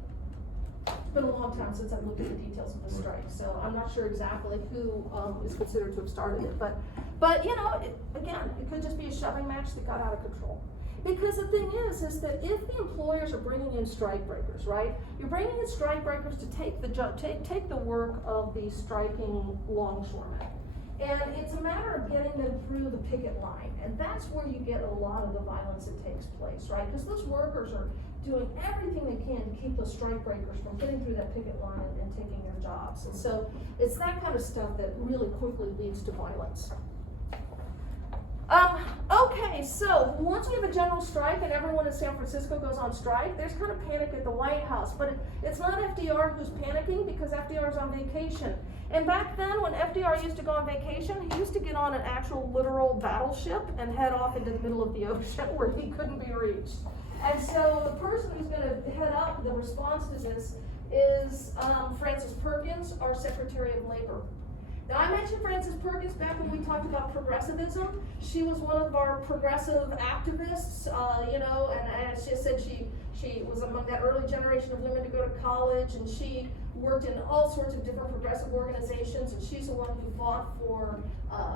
it's been a long time since I've looked at the details of the strike, so I'm not sure exactly who is considered to have started it. But you know, again, it could just be a shoving match that got out of control. Because the thing is that if the employers are bringing in strikebreakers, right? You're bringing in strikebreakers to take the work of the striking longshoremen. And it's a matter of getting them through the picket line. And that's where you get a lot of the violence that takes place, right? Because those workers are doing everything they can to keep those strikebreakers from getting through that picket line and taking their jobs. And so it's that kind of stuff that really quickly leads to violence. Okay, so once we have a general strike and everyone in San Francisco goes on strike, there's kind of panic at the White House. But it's not FDR who's panicking, because FDR is on vacation. And back then, when FDR used to go on vacation, he used to get on an actual literal battleship and head off into the middle of the ocean where he couldn't be reached. And so the person who's going to head up the response to this is Frances Perkins, our Secretary of Labor. Now, I mentioned Frances Perkins back when we talked about progressivism. She was one of our progressive activists, you know, and she said she was among that early generation of women to go to college, and she worked in all sorts of different progressive organizations, and she's the one who fought for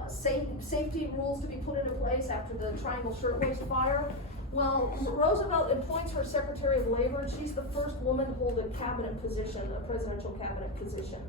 safety rules to be put into place after the Triangle Shirtwaist Fire. Well, Roosevelt appoints her Secretary of Labor, and she's the first woman to hold a cabinet position, a presidential cabinet position.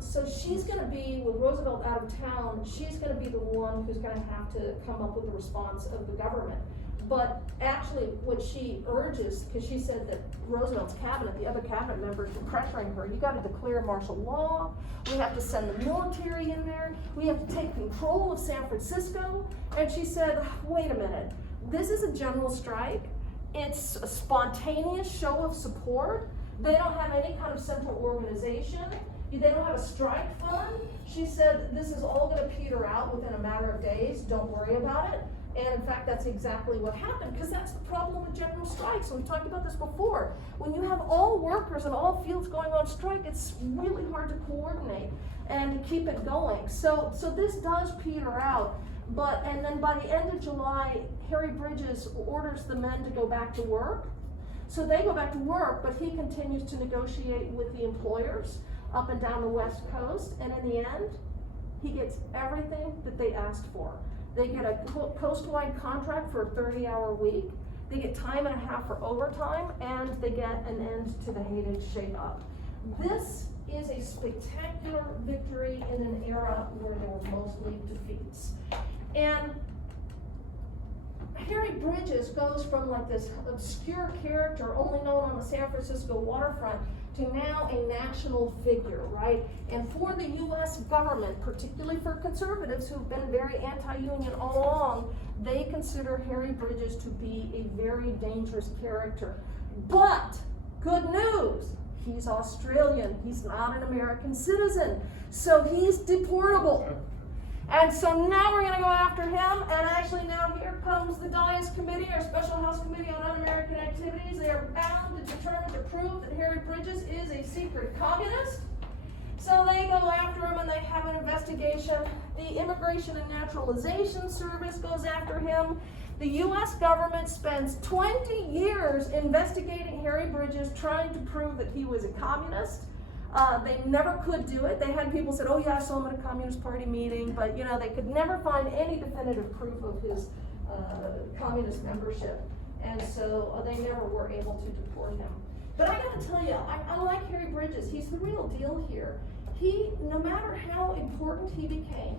So she's going to be, with Roosevelt out of town, she's going to be the one who's going to have to come up with the response of the government. But actually, what she urges, because she said that Roosevelt's cabinet, the other cabinet members were pressuring her, you got to declare martial law, we have to send the military in there, we have to take control of San Francisco. And she said, wait a minute, this is a general strike, it's a spontaneous show of support, they don't have any kind of central organization, they don't have a strike fund. She said, this is all going to peter out within a matter of days, don't worry about it. And in fact, that's exactly what happened, because that's the problem with general strikes. And we talked about this before. When you have all workers in all fields going on strike, it's really hard to coordinate and to keep it going. So this does peter out. And then by the end of July, Harry Bridges orders the men to go back to work. So they go back to work, but he continues to negotiate with the employers up and down the West Coast. And in the end, he gets everything that they asked for. They get a coast-wide contract for a 30-hour week. They get time and a half for overtime, and they get an end to the hated shake-up. This is a spectacular victory in an era where there were mostly defeats. And Harry Bridges goes from like this obscure character only known on the San Francisco waterfront to now a national figure, right? And for the US government, particularly for conservatives who've been very anti-union all along, they consider Harry Bridges to be a very dangerous character. But, good news, he's Australian, he's not an American citizen, so he's deportable. And so now we're gonna go after him, and actually now here comes the Dias Committee, our Special House Committee on Un-American Activities. They are bound and determined to prove that Harry Bridges is a secret communist. So they go after him and they have an investigation. The Immigration and Naturalization Service goes after him. The US government spends 20 years investigating Harry Bridges, trying to prove that he was a communist. They never could do it. They had people said, oh yeah, I saw him at a Communist Party meeting, but you know, they could never find any definitive proof of his communist membership. And so they never were able to deport him. But I gotta tell you, I like Harry Bridges. He's the real deal here. He, no matter how important he became,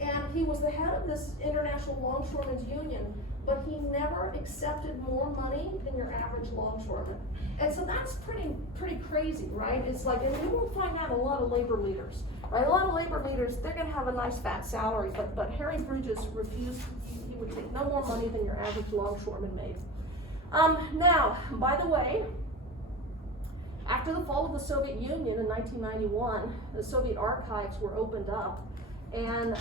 and he was the head of this International Longshoremen's Union, but he never accepted more money than your average longshoreman. And so that's pretty crazy, right? It's like, and you will find out a lot of labor leaders, right? A lot of labor leaders, they're gonna have a nice fat salary, but Harry Bridges refused, he would take no more money than your average longshoreman made. Now, by the way, after the fall of the Soviet Union in 1991, the Soviet archives were opened up, and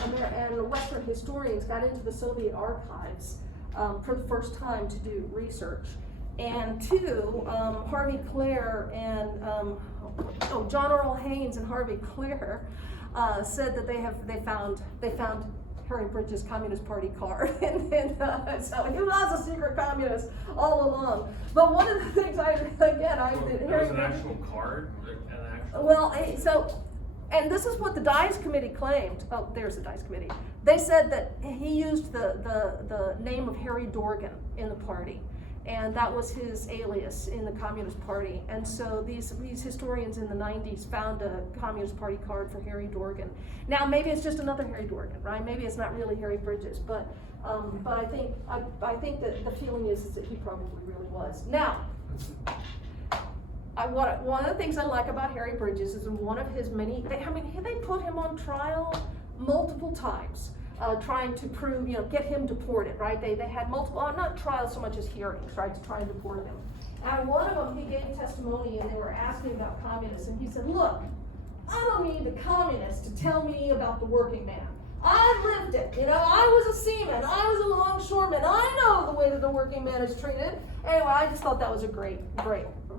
Western historians got into the Soviet archives for the first time to do research. And two, Harvey Clare and John Earl Haynes and Harvey Clare said that they found Harry Bridges' Communist Party card, and so he was a secret communist all along. But one of the things There was an actual card, an actual. Well, and this is what the Dias Committee claimed. Oh, there's the Dias Committee. They said that he used the name of Harry Dorgan in the party, and that was his alias in the Communist Party. And so these historians in the 90s found a Communist Party card for Harry Dorgan. Now maybe it's just another Harry Dorgan, right? Maybe it's not really Harry Bridges, but I think that the feeling is that he probably really was. Now, one of the things I like about Harry Bridges is in one of his many, they put him on trial multiple times, trying to prove, get him deported, right? They had multiple, not trials so much as hearings, right, to try and deport him. And one of them, he gave testimony and they were asking about communists, and he said, look, I don't need the communists to tell me about the working man. I lived it, I was a seaman, I was a longshoreman, I know the way that the working man is treated. Anyway, I just thought that was a great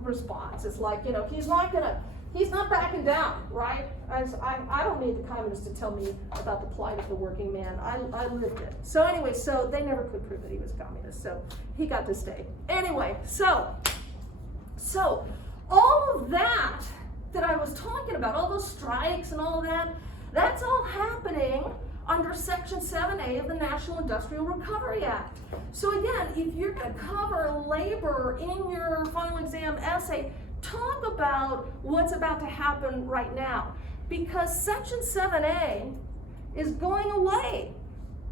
response. It's like, he's not backing down, right? I don't need the communists to tell me about the plight of the working man. I lived it. So anyway, so they never could prove that he was a communist, so he got to stay. Anyway, so all of that I was talking about, all those strikes and all of that, that's all happening under Section 7A of the National Industrial Recovery Act. So again, if you're going to cover labor in your final exam essay, talk about what's about to happen right now. Because Section 7A is going away.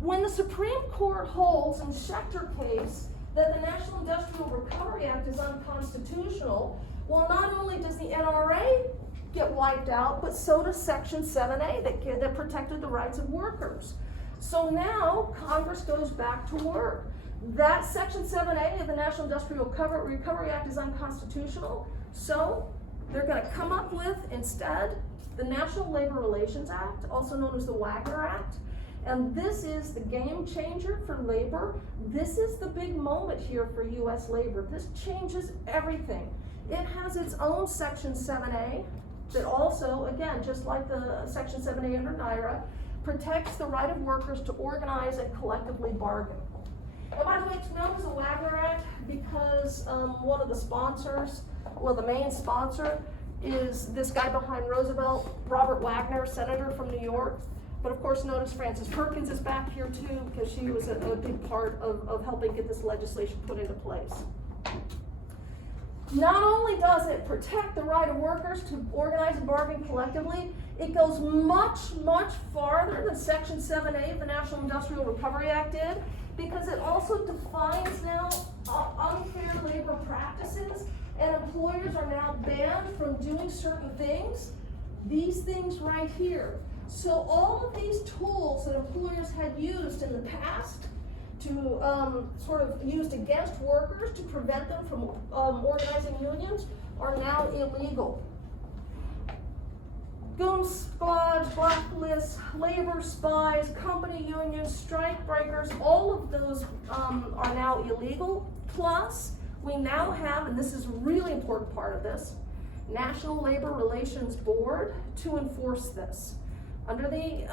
When the Supreme Court holds in Schechter case that the National Industrial Recovery Act is unconstitutional, well, not only does the NRA get wiped out, but so does Section 7A that protected the rights of workers. So now Congress goes back to work. That Section 7A of the National Industrial Recovery Act is unconstitutional, so they're going to come up with, instead, the National Labor Relations Act, also known as the Wagner Act. And this is the game changer for labor. This is the big moment here for U.S. labor. This changes everything. It has its own Section 7A that also, again, just like the Section 7A under NYRA, protects the right of workers to organize and collectively bargain. And by the way, it's known as the Wagner Act because one of the sponsors, well, the main sponsor, is this guy behind Roosevelt, Robert Wagner, senator from New York. But of course, notice Frances Perkins is back here too, because she was a big part of helping get this legislation put into place. Not only does it protect the right of workers to organize and bargain collectively, it goes much, much farther than Section 7A of the National Industrial Recovery Act did. because it also defines now unfair labor practices, and employers are now banned from doing certain things. These things right here. So all of these tools that employers had used in the past to sort of used against workers to prevent them from organizing unions are now illegal. Goon squads, blacklists, labor spies, company unions, strike breakers, all of those are now illegal. Plus, we now have, and this is a really important part of this, National Labor Relations Board to enforce this. Under the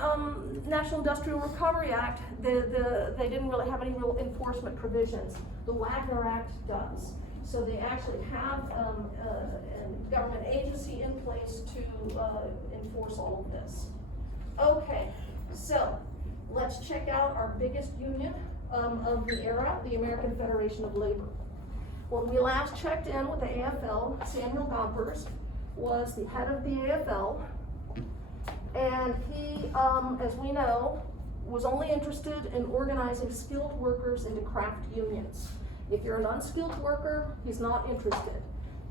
National Industrial Recovery Act, they didn't really have any real enforcement provisions. The Wagner Act does. So they actually have a government agency in place to enforce all of this. Okay, so let's check out our biggest union of the era, the American Federation of Labor. When we last checked in with the AFL, Samuel Gompers was the head of the AFL, and he, as we know, was only interested in organizing skilled workers into craft unions. If you're an unskilled worker, he's not interested.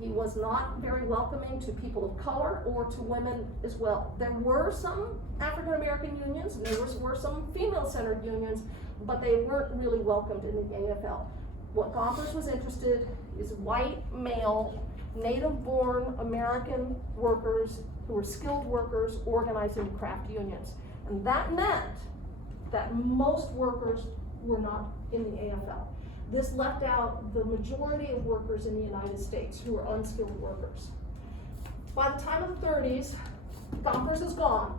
He was not very welcoming to people of color or to women as well. There were some African American unions, and there were some female-centered unions, but they weren't really welcomed in the AFL. What Gompers was interested is white, male, native-born American workers who were skilled workers organizing craft unions. And that meant that most workers were not in the AFL. This left out the majority of workers in the United States who were unskilled workers. By the time of the 30s, Gompers is gone.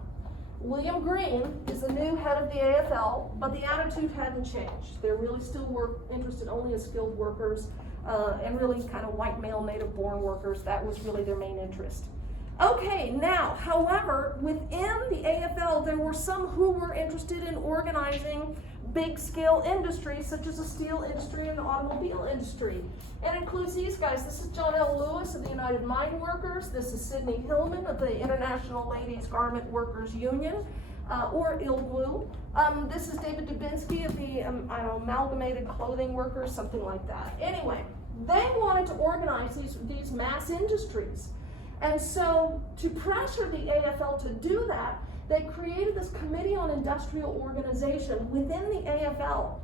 William Green is the new head of the AFL, but the attitude hadn't changed. They really still interested only in skilled workers and really kind of white male native born workers. That was really their main interest. Okay, now, however, within the AFL, there were some who were interested in organizing big scale industries such as the steel industry and the automobile industry. And includes these guys. This is John L. Lewis of the United Mine Workers. This is Sidney Hillman of the International Ladies Garment Workers Union, or ILGWU. This is David Dubinsky of the Amalgamated Clothing Workers, something like that. Anyway, they wanted to organize these mass industries. And so to pressure the AFL to do that, they created this Committee on Industrial Organization within the AFL.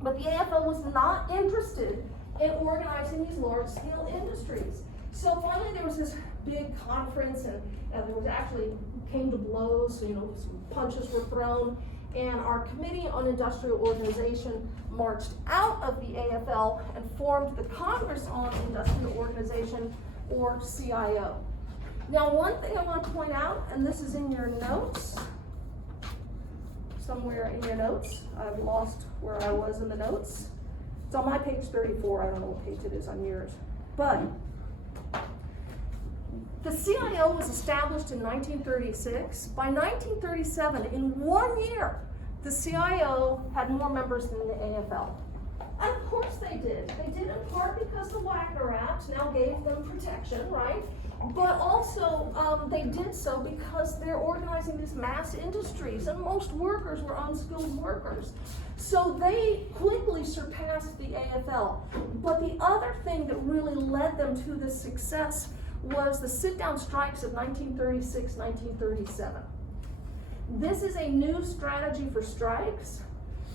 But the AFL was not interested in organizing these large-scale industries. So finally there was this big conference, and there was actually came to blows, some punches were thrown, and our Committee on Industrial Organization marched out of the AFL and formed the Congress on Industrial Organization, or CIO. Now, one thing I want to point out, and this is in your notes, somewhere in your notes. I've lost where I was in the notes. It's on my page 34. I don't know what page it is on yours. But the CIO was established in 1936. By 1937, in 1 year, the CIO had more members than the AFL. And of course they did. They did in part because the Wagner Act now gave them protection, right? But also they did so because they're organizing these mass industries, and most workers were unskilled workers. So they quickly surpassed the AFL. But the other thing that really led them to this success was the sit-down strikes of 1936, 1937. This is a new strategy for strikes.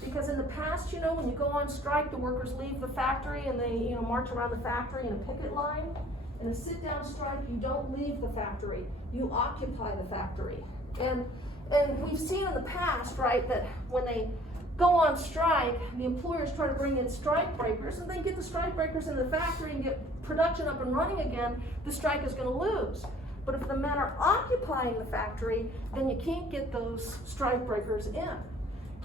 Because in the past, when you go on strike, the workers leave the factory and they, march around the factory in a picket line. In a sit-down strike, you don't leave the factory, you occupy the factory. And we've seen in the past, right, that when they go on strike, the employers try to bring in strike breakers, and they get the strike breakers in the factory and get production up and running again, the strike is going to lose. But if the men are occupying the factory, then you can't get those strike breakers in.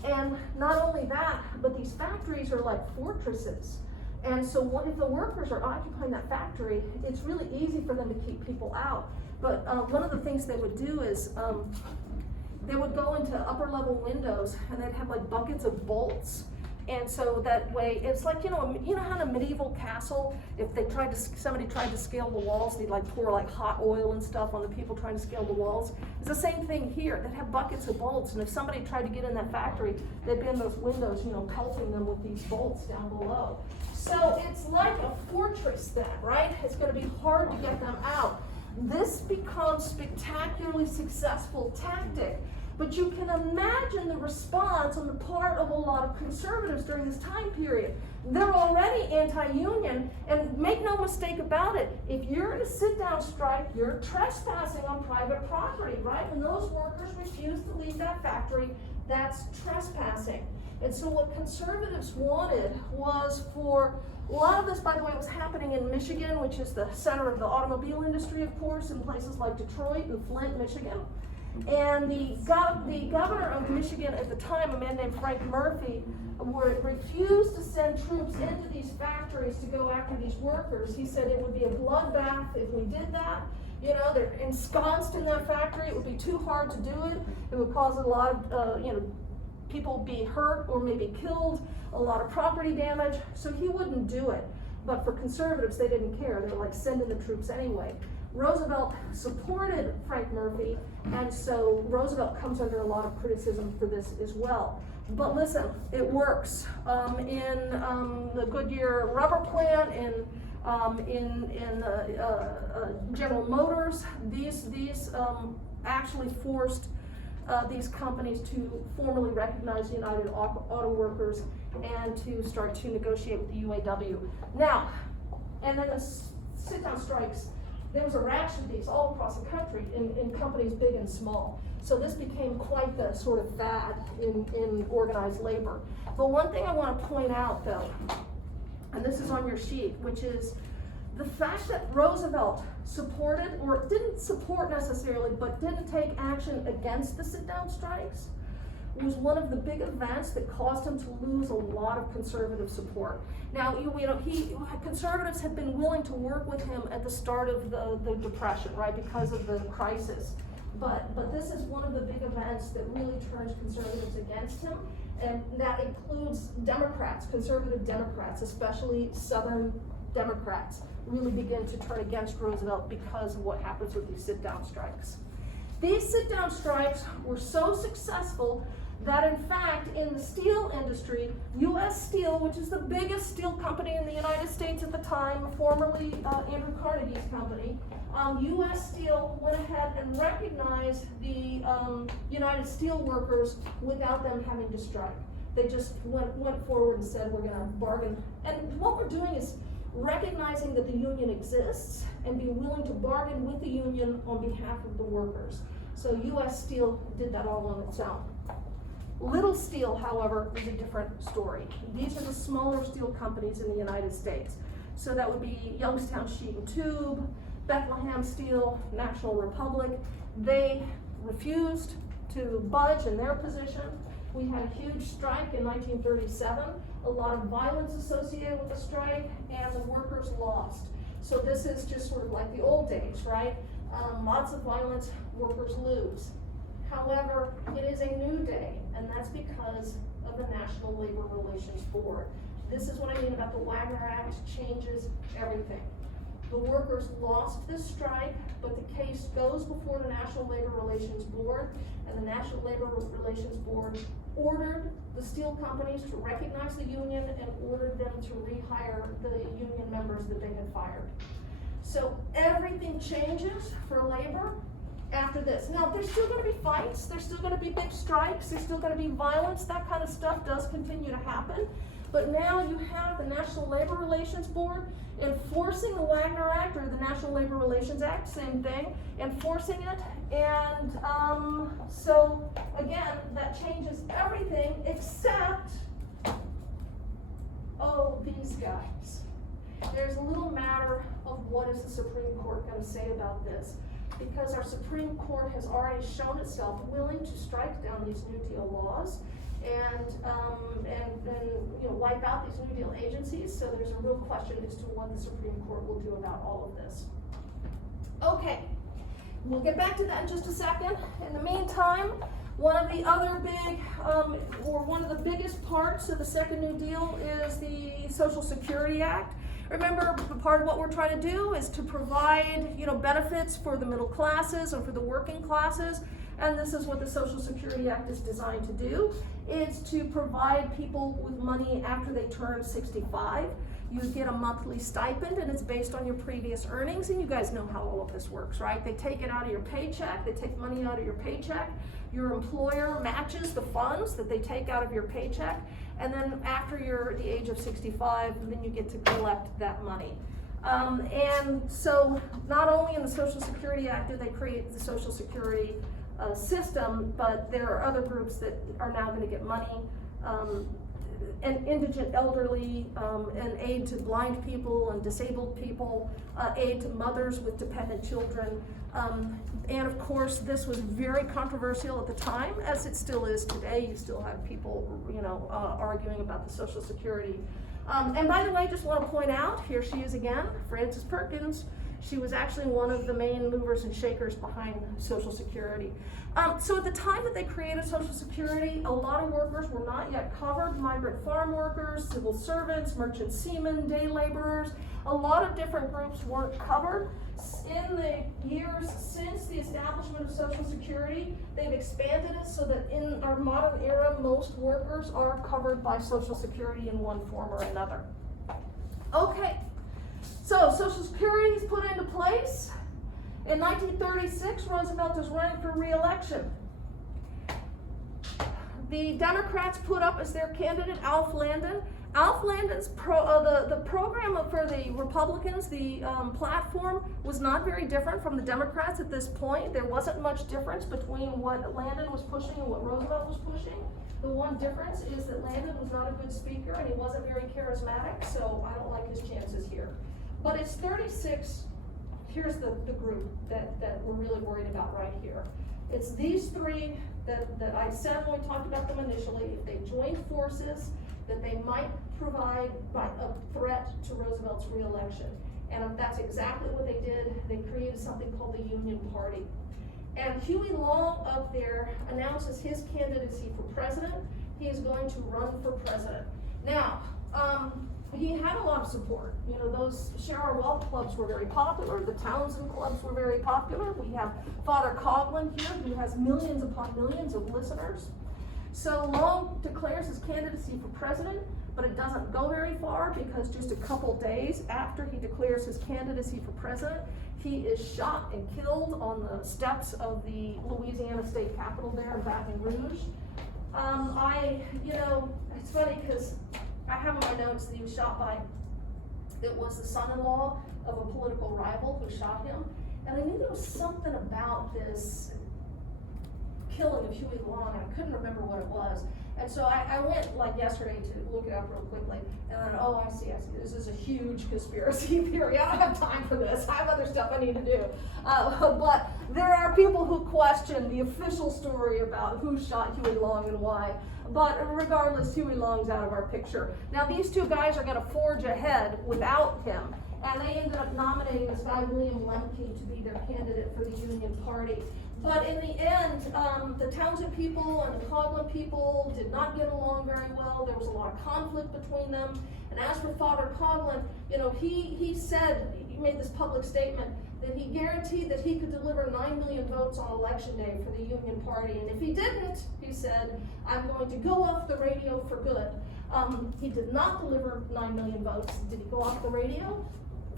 And not only that, but these factories are like fortresses. And so what if the workers are occupying that factory, it's really easy for them to keep people out. But one of the things they would do is they would go into upper level windows and they'd have like buckets of bolts. And so that way, it's like, you know how in a medieval castle, if somebody tried to scale the walls, they'd like pour like hot oil and stuff on the people trying to scale the walls. It's the same thing here. They'd have buckets of bolts, and if somebody tried to get in that factory, they'd be in those windows, pelting them with these bolts down below. So it's like a fortress then, right? It's gonna be hard to get them out. This becomes spectacularly successful tactic. But you can imagine the response on the part of a lot of conservatives during this time period. They're already anti-union, and make no mistake about it, if you're in a sit-down strike, you're trespassing on private property, right? When those workers refuse to leave that factory, that's trespassing. And so what conservatives wanted was for, a lot of this, by the way, was happening in Michigan, which is the center of the automobile industry, of course, in places like Detroit and Flint, Michigan. And the governor of Michigan at the time, a man named Frank Murphy, refused to send troops into these factories to go after these workers. He said it would be a bloodbath if we did that. They're ensconced in that factory. It would be too hard to do it. It would cause a lot of, people be hurt or maybe killed, a lot of property damage. So he wouldn't do it. But for conservatives, they didn't care. They were like, send in the troops anyway. Roosevelt supported Frank Murphy, and so Roosevelt comes under a lot of criticism for this as well. But listen, it works. In the Goodyear rubber plant, in General Motors, these actually forced these companies to formally recognize United Auto Workers and to start to negotiate with the UAW. Now, and then the sit-down strikes. There was a rash of these all across the country in companies big and small. So this became quite the sort of fad in organized labor. But one thing I want to point out though, and this is on your sheet, which is the fact that Roosevelt supported, or didn't support necessarily, but didn't take action against the sit-down strikes, was one of the big events that caused him to lose a lot of conservative support. Now, conservatives had been willing to work with him at the start of the Depression, right, because of the crisis. But this is one of the big events that really turns conservatives against him, and that includes Democrats, conservative Democrats, especially Southern Democrats, really begin to turn against Roosevelt because of what happens with these sit-down strikes. These sit-down strikes were so successful that in fact in the steel industry, U.S. Steel, which is the biggest steel company in the United States at the time, formerly Andrew Carnegie's company, U.S. Steel went ahead and recognized the United Steel Workers without them having to strike. They just went forward and said, we're going to bargain. And what we're doing is recognizing that the union exists and being willing to bargain with the union on behalf of the workers. So U.S. Steel did that all on its own. Little Steel, however, is a different story. These are the smaller steel companies in the United States. So that would be Youngstown Sheet and Tube, Bethlehem Steel, National Republic. They refused to budge in their position. We had a huge strike in 1937, a lot of violence associated with the strike, and the workers lost. So this is just sort of like the old days, right? Lots of violence, workers lose. However, it is a new day, and that's because of the National Labor Relations Board. This is what I mean about the Wagner Act changes everything. The workers lost this strike, but the case goes before the National Labor Relations Board, and the National Labor Relations Board ordered the steel companies to recognize the union and ordered them to rehire the union members that they had fired. So everything changes for labor after this. Now, there's still going to be fights, there's still going to be big strikes, there's still going to be violence, that kind of stuff does continue to happen. But now you have the National Labor Relations Board enforcing the Wagner Act, or the National Labor Relations Act, same thing, enforcing it. And so, again, that changes everything except, these guys. There's a little matter of what is the Supreme Court going to say about this, because our Supreme Court has already shown itself willing to strike down these New Deal laws and wipe out these New Deal agencies. So there's a real question as to what the Supreme Court will do about all of this. Okay, we'll get back to that in just a second. In the meantime, One of the other big, or one of the biggest parts of the second New Deal is the Social Security Act. Remember, part of what we're trying to do is to provide, benefits for the middle classes and for the working classes. And this is what the Social Security Act is designed to do. It's to provide people with money after they turn 65. You get a monthly stipend, and it's based on your previous earnings, and you guys know how all of this works, right? They take it out of your paycheck, they take money out of your paycheck, your employer matches the funds that they take out of your paycheck, and then after you're the age of 65, then you get to collect that money. And so not only in the Social Security Act did they create the Social Security system, but there are other groups that are now going to get money, and indigent elderly, and aid to blind people and disabled people, aid to mothers with dependent children. And of course, this was very controversial at the time, as it still is today. You still have people, arguing about the Social Security. And by the way, just want to point out, here she is again, Frances Perkins. She was actually one of the main movers and shakers behind Social Security. So at the time that they created Social Security, a lot of workers were not yet covered. Migrant farm workers, civil servants, merchant seamen, day laborers, a lot of different groups weren't covered. In the years since the establishment of Social Security, they've expanded it so that in our modern era, most workers are covered by Social Security in one form or another. Okay. So Social Security is put into place. In 1936, Roosevelt is running for re-election. The Democrats put up as their candidate Alf Landon. Alf Landon's the program for the Republicans, the platform was not very different from the Democrats at this point. There wasn't much difference between what Landon was pushing and what Roosevelt was pushing. The one difference is that Landon was not a good speaker and he wasn't very charismatic, so I don't like his chances here. But it's 36, here's the group that we're really worried about right here. It's these three that I said when we talked about them initially. If they joined forces, that they might provide a threat to Roosevelt's re-election. And that's exactly what they did. They created something called the Union Party. And Huey Long up there announces his candidacy for president. He is going to run for president. Now, he had a lot of support. Those Share Our Wealth clubs were very popular. The Townsend clubs were very popular. We have Father Coughlin here, who has millions upon millions of listeners. So Long declares his candidacy for president, but it doesn't go very far because just a couple days after he declares his candidacy for president, he is shot and killed on the steps of the Louisiana State Capitol there in Baton Rouge. It's funny because I have in my notes that he was shot by, it was the son-in-law of a political rival who shot him. And I knew there was something about this killing of Huey Long, and I couldn't remember what it was. And so I went yesterday to look it up real quickly, and then, I see, this is a huge conspiracy theory. I don't have time for this. I have other stuff I need to do. But there are people who question the official story about who shot Huey Long and why. But regardless, Huey Long's out of our picture. Now these two guys are going to forge ahead without him, and they ended up nominating this guy, William Lemke, to be their candidate for the Union Party. But in the end, the Townsend people and the Coughlin people did not get along very well. There was a lot of conflict between them. And as for Father Coughlin, he said, he made this public statement that he guaranteed that he could deliver 9 million votes on election day for the Union Party. And if he didn't, he said, I'm going to go off the radio for good. He did not deliver 9 million votes. Did he go off the radio?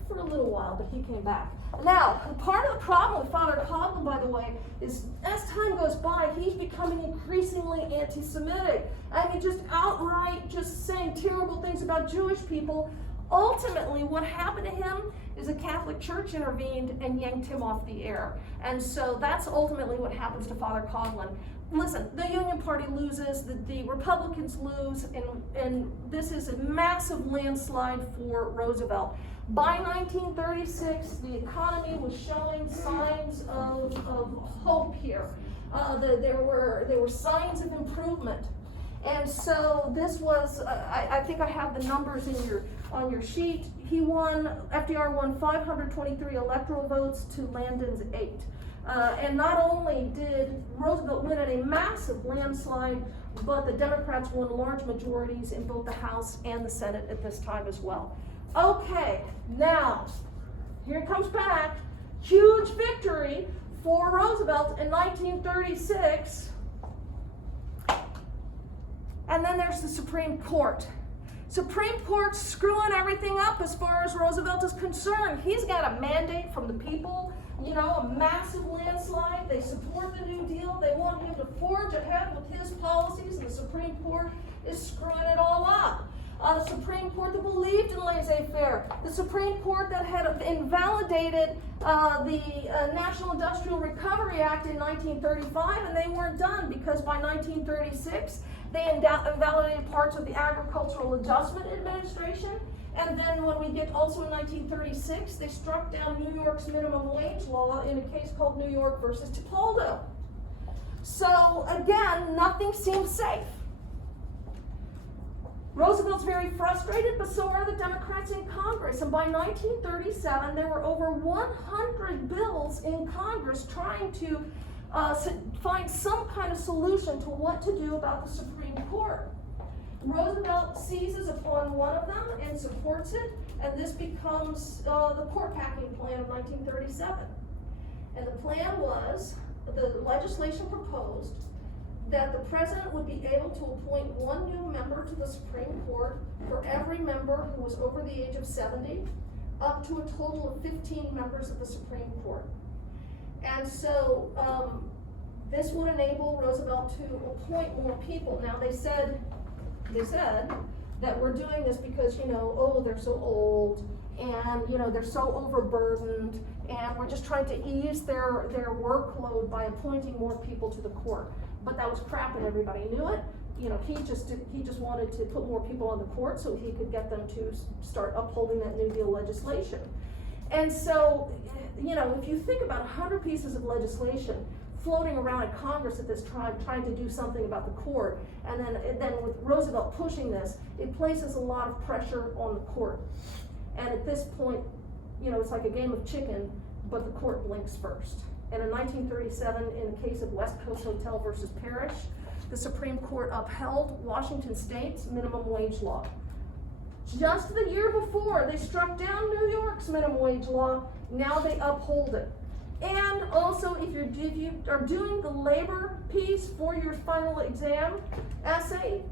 For a little while, but he came back. Now, part of the problem with Father Coughlin, by the way, is as time goes by, he's becoming increasingly anti-Semitic. I mean, just outright just saying terrible things about Jewish people. Ultimately, what happened to him is the Catholic Church intervened and yanked him off the air. And so that's ultimately what happens to Father Coughlin. Listen, the Union Party loses, the Republicans lose, and this is a massive landslide for Roosevelt. By 1936, the economy was showing signs of hope here. There were signs of improvement. And so this was, I think I have the numbers on your sheet. FDR won 523 electoral votes to Landon's 8. And not only did Roosevelt win at a massive landslide, but the Democrats won large majorities in both the House and the Senate at this time as well. Okay, now, here it comes back. Huge victory for Roosevelt in 1936. And then there's the Supreme Court. Supreme Court screwing everything up as far as Roosevelt is concerned. He's got a mandate from the people, a massive landslide. They support the New Deal. They want him to forge ahead with his policies, and the Supreme Court is screwing it all up. The Supreme Court that believed in laissez-faire. The Supreme Court that had invalidated the National Industrial Recovery Act in 1935, and they weren't done because by 1936, they invalidated parts of the Agricultural Adjustment Administration. And then when we get also in 1936, they struck down New York's minimum wage law in a case called New York versus Tipaldo. So again, nothing seems safe. Roosevelt's very frustrated, but so are the Democrats in Congress. And by 1937, there were over 100 bills in Congress trying to find some kind of solution to what to do about the Supreme Court. Roosevelt seizes upon one of them and supports it, and this becomes the court packing plan of 1937. And the plan was, the legislation proposed that the president would be able to appoint one new member to the Supreme Court for every member who was over the age of 70, up to a total of 15 members of the Supreme Court. And so this would enable Roosevelt to appoint more people. Now they said that we're doing this because, they're so old and, they're so overburdened, and we're just trying to ease their workload by appointing more people to the court. But that was crap and everybody knew it. He just wanted to put more people on the court so he could get them to start upholding that New Deal legislation. And so, if you think about 100 pieces of legislation floating around in Congress at this time trying to do something about the court, and then with Roosevelt pushing this, it places a lot of pressure on the court. And at this point, it's like a game of chicken, but the court blinks first. And in 1937, in the case of West Coast Hotel versus Parrish, the Supreme Court upheld Washington State's minimum wage law. Just the year before, they struck down New York's minimum wage law. Now they uphold it. And also, if you are doing the labor piece for your final exam essay,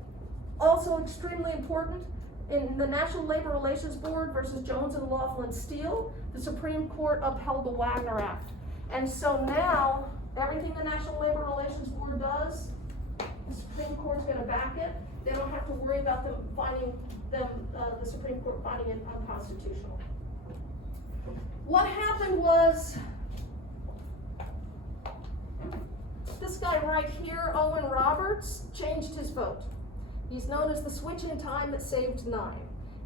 also extremely important, in the National Labor Relations Board versus Jones and Laughlin Steel, the Supreme Court upheld the Wagner Act. And so now, everything the National Labor Relations Board does, the Supreme Court's going to back it. They don't have to worry about the Supreme Court finding it unconstitutional. What happened was, this guy right here, Owen Roberts, changed his vote. He's known as the switch in time that saved 9.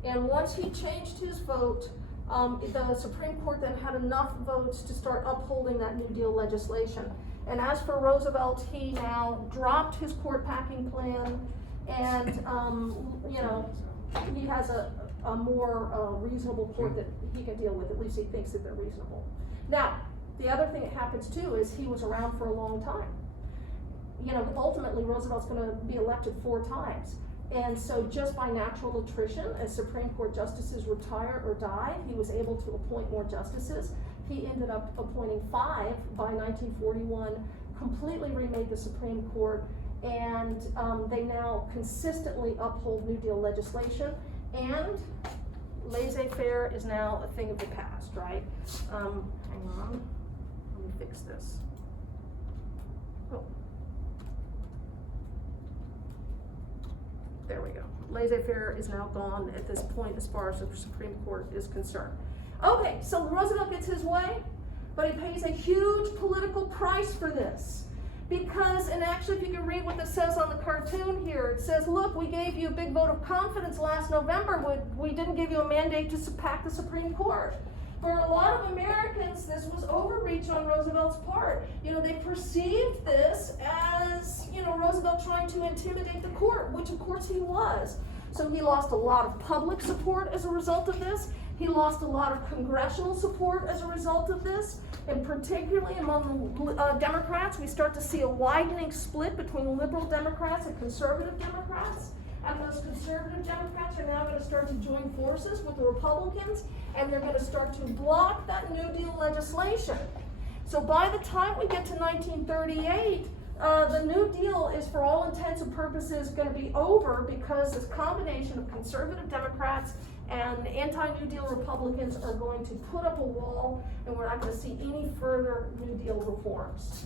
And once he changed his vote, the Supreme Court then had enough votes to start upholding that New Deal legislation. And as for Roosevelt, he now dropped his court packing plan, and he has a more reasonable court that he can deal with. At least he thinks that they're reasonable. Now, the other thing that happens too is he was around for a long time. Ultimately Roosevelt's going to be elected 4 times. And so just by natural attrition, as Supreme Court justices retire or die, he was able to appoint more justices. He ended up appointing 5 by 1941, completely remade the Supreme Court, and they now consistently uphold New Deal legislation, and laissez-faire is now a thing of the past, right? Hang on, let me fix this. Oh. There we go. Laissez-faire is now gone at this point as far as the Supreme Court is concerned. Okay, so Roosevelt gets his way, but he pays a huge political price for this. Because, and actually if you can read what this says on the cartoon here, it says, look, we gave you a big vote of confidence last November, we didn't give you a mandate to pack the Supreme Court. For a lot of Americans, this was overreach on Roosevelt's part. You know, they perceived this as, you know, Roosevelt trying to intimidate the court, which of course he was. So he lost a lot of public support as a result of this. He lost a lot of congressional support as a result of this. And particularly among Democrats, we start to see a widening split between liberal Democrats and conservative Democrats. And those conservative Democrats are now going to start to join forces with the Republicans, and they're going to start to block that New Deal legislation. So by the time we get to 1938, the New Deal is, for all intents and purposes, going to be over, because this combination of conservative Democrats and anti-New Deal Republicans are going to put up a wall, and we're not going to see any further New Deal reforms.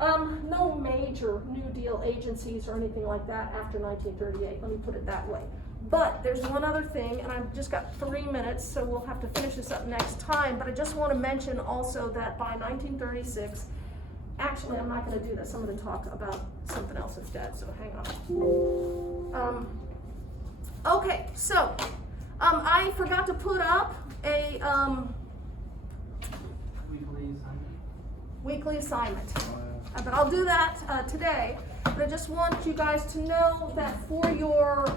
No major New Deal agencies or anything like that after 1938, let me put it that way. But there's one other thing, and I've just got 3 minutes, so we'll have to finish this up next time, but I just want to mention also that by 1936, actually I'm not going to do this, I'm going to talk about something else instead, so hang on. Okay, so I forgot to put up a weekly assignment. But I'll do that today. But I just want you guys to know that for your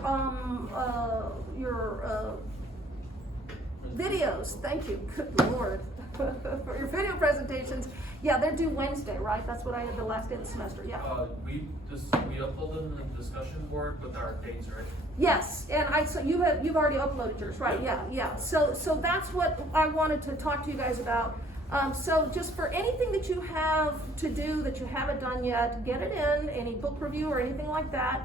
videos, thank you, good Lord, for your video presentations, yeah, they're due Wednesday, right? That's what I had the last day of the semester, yeah. We uploaded in the discussion board with our dates, right? Yes, and so you've already uploaded yours, right? Yeah. So that's what I wanted to talk to you guys about. So just for anything that you have to do that you haven't done yet, get it in, any book review or anything like that.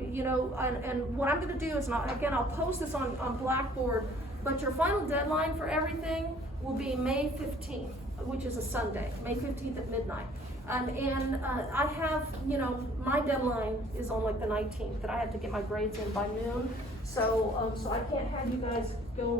You know, and what I'm going to do is, I'll post this on Blackboard, but your final deadline for everything will be May 15th, which is a Sunday, May 15th at midnight. And I have, you know, my deadline is on like the 19th, that I have to get my grades in by noon. So I can't have you guys go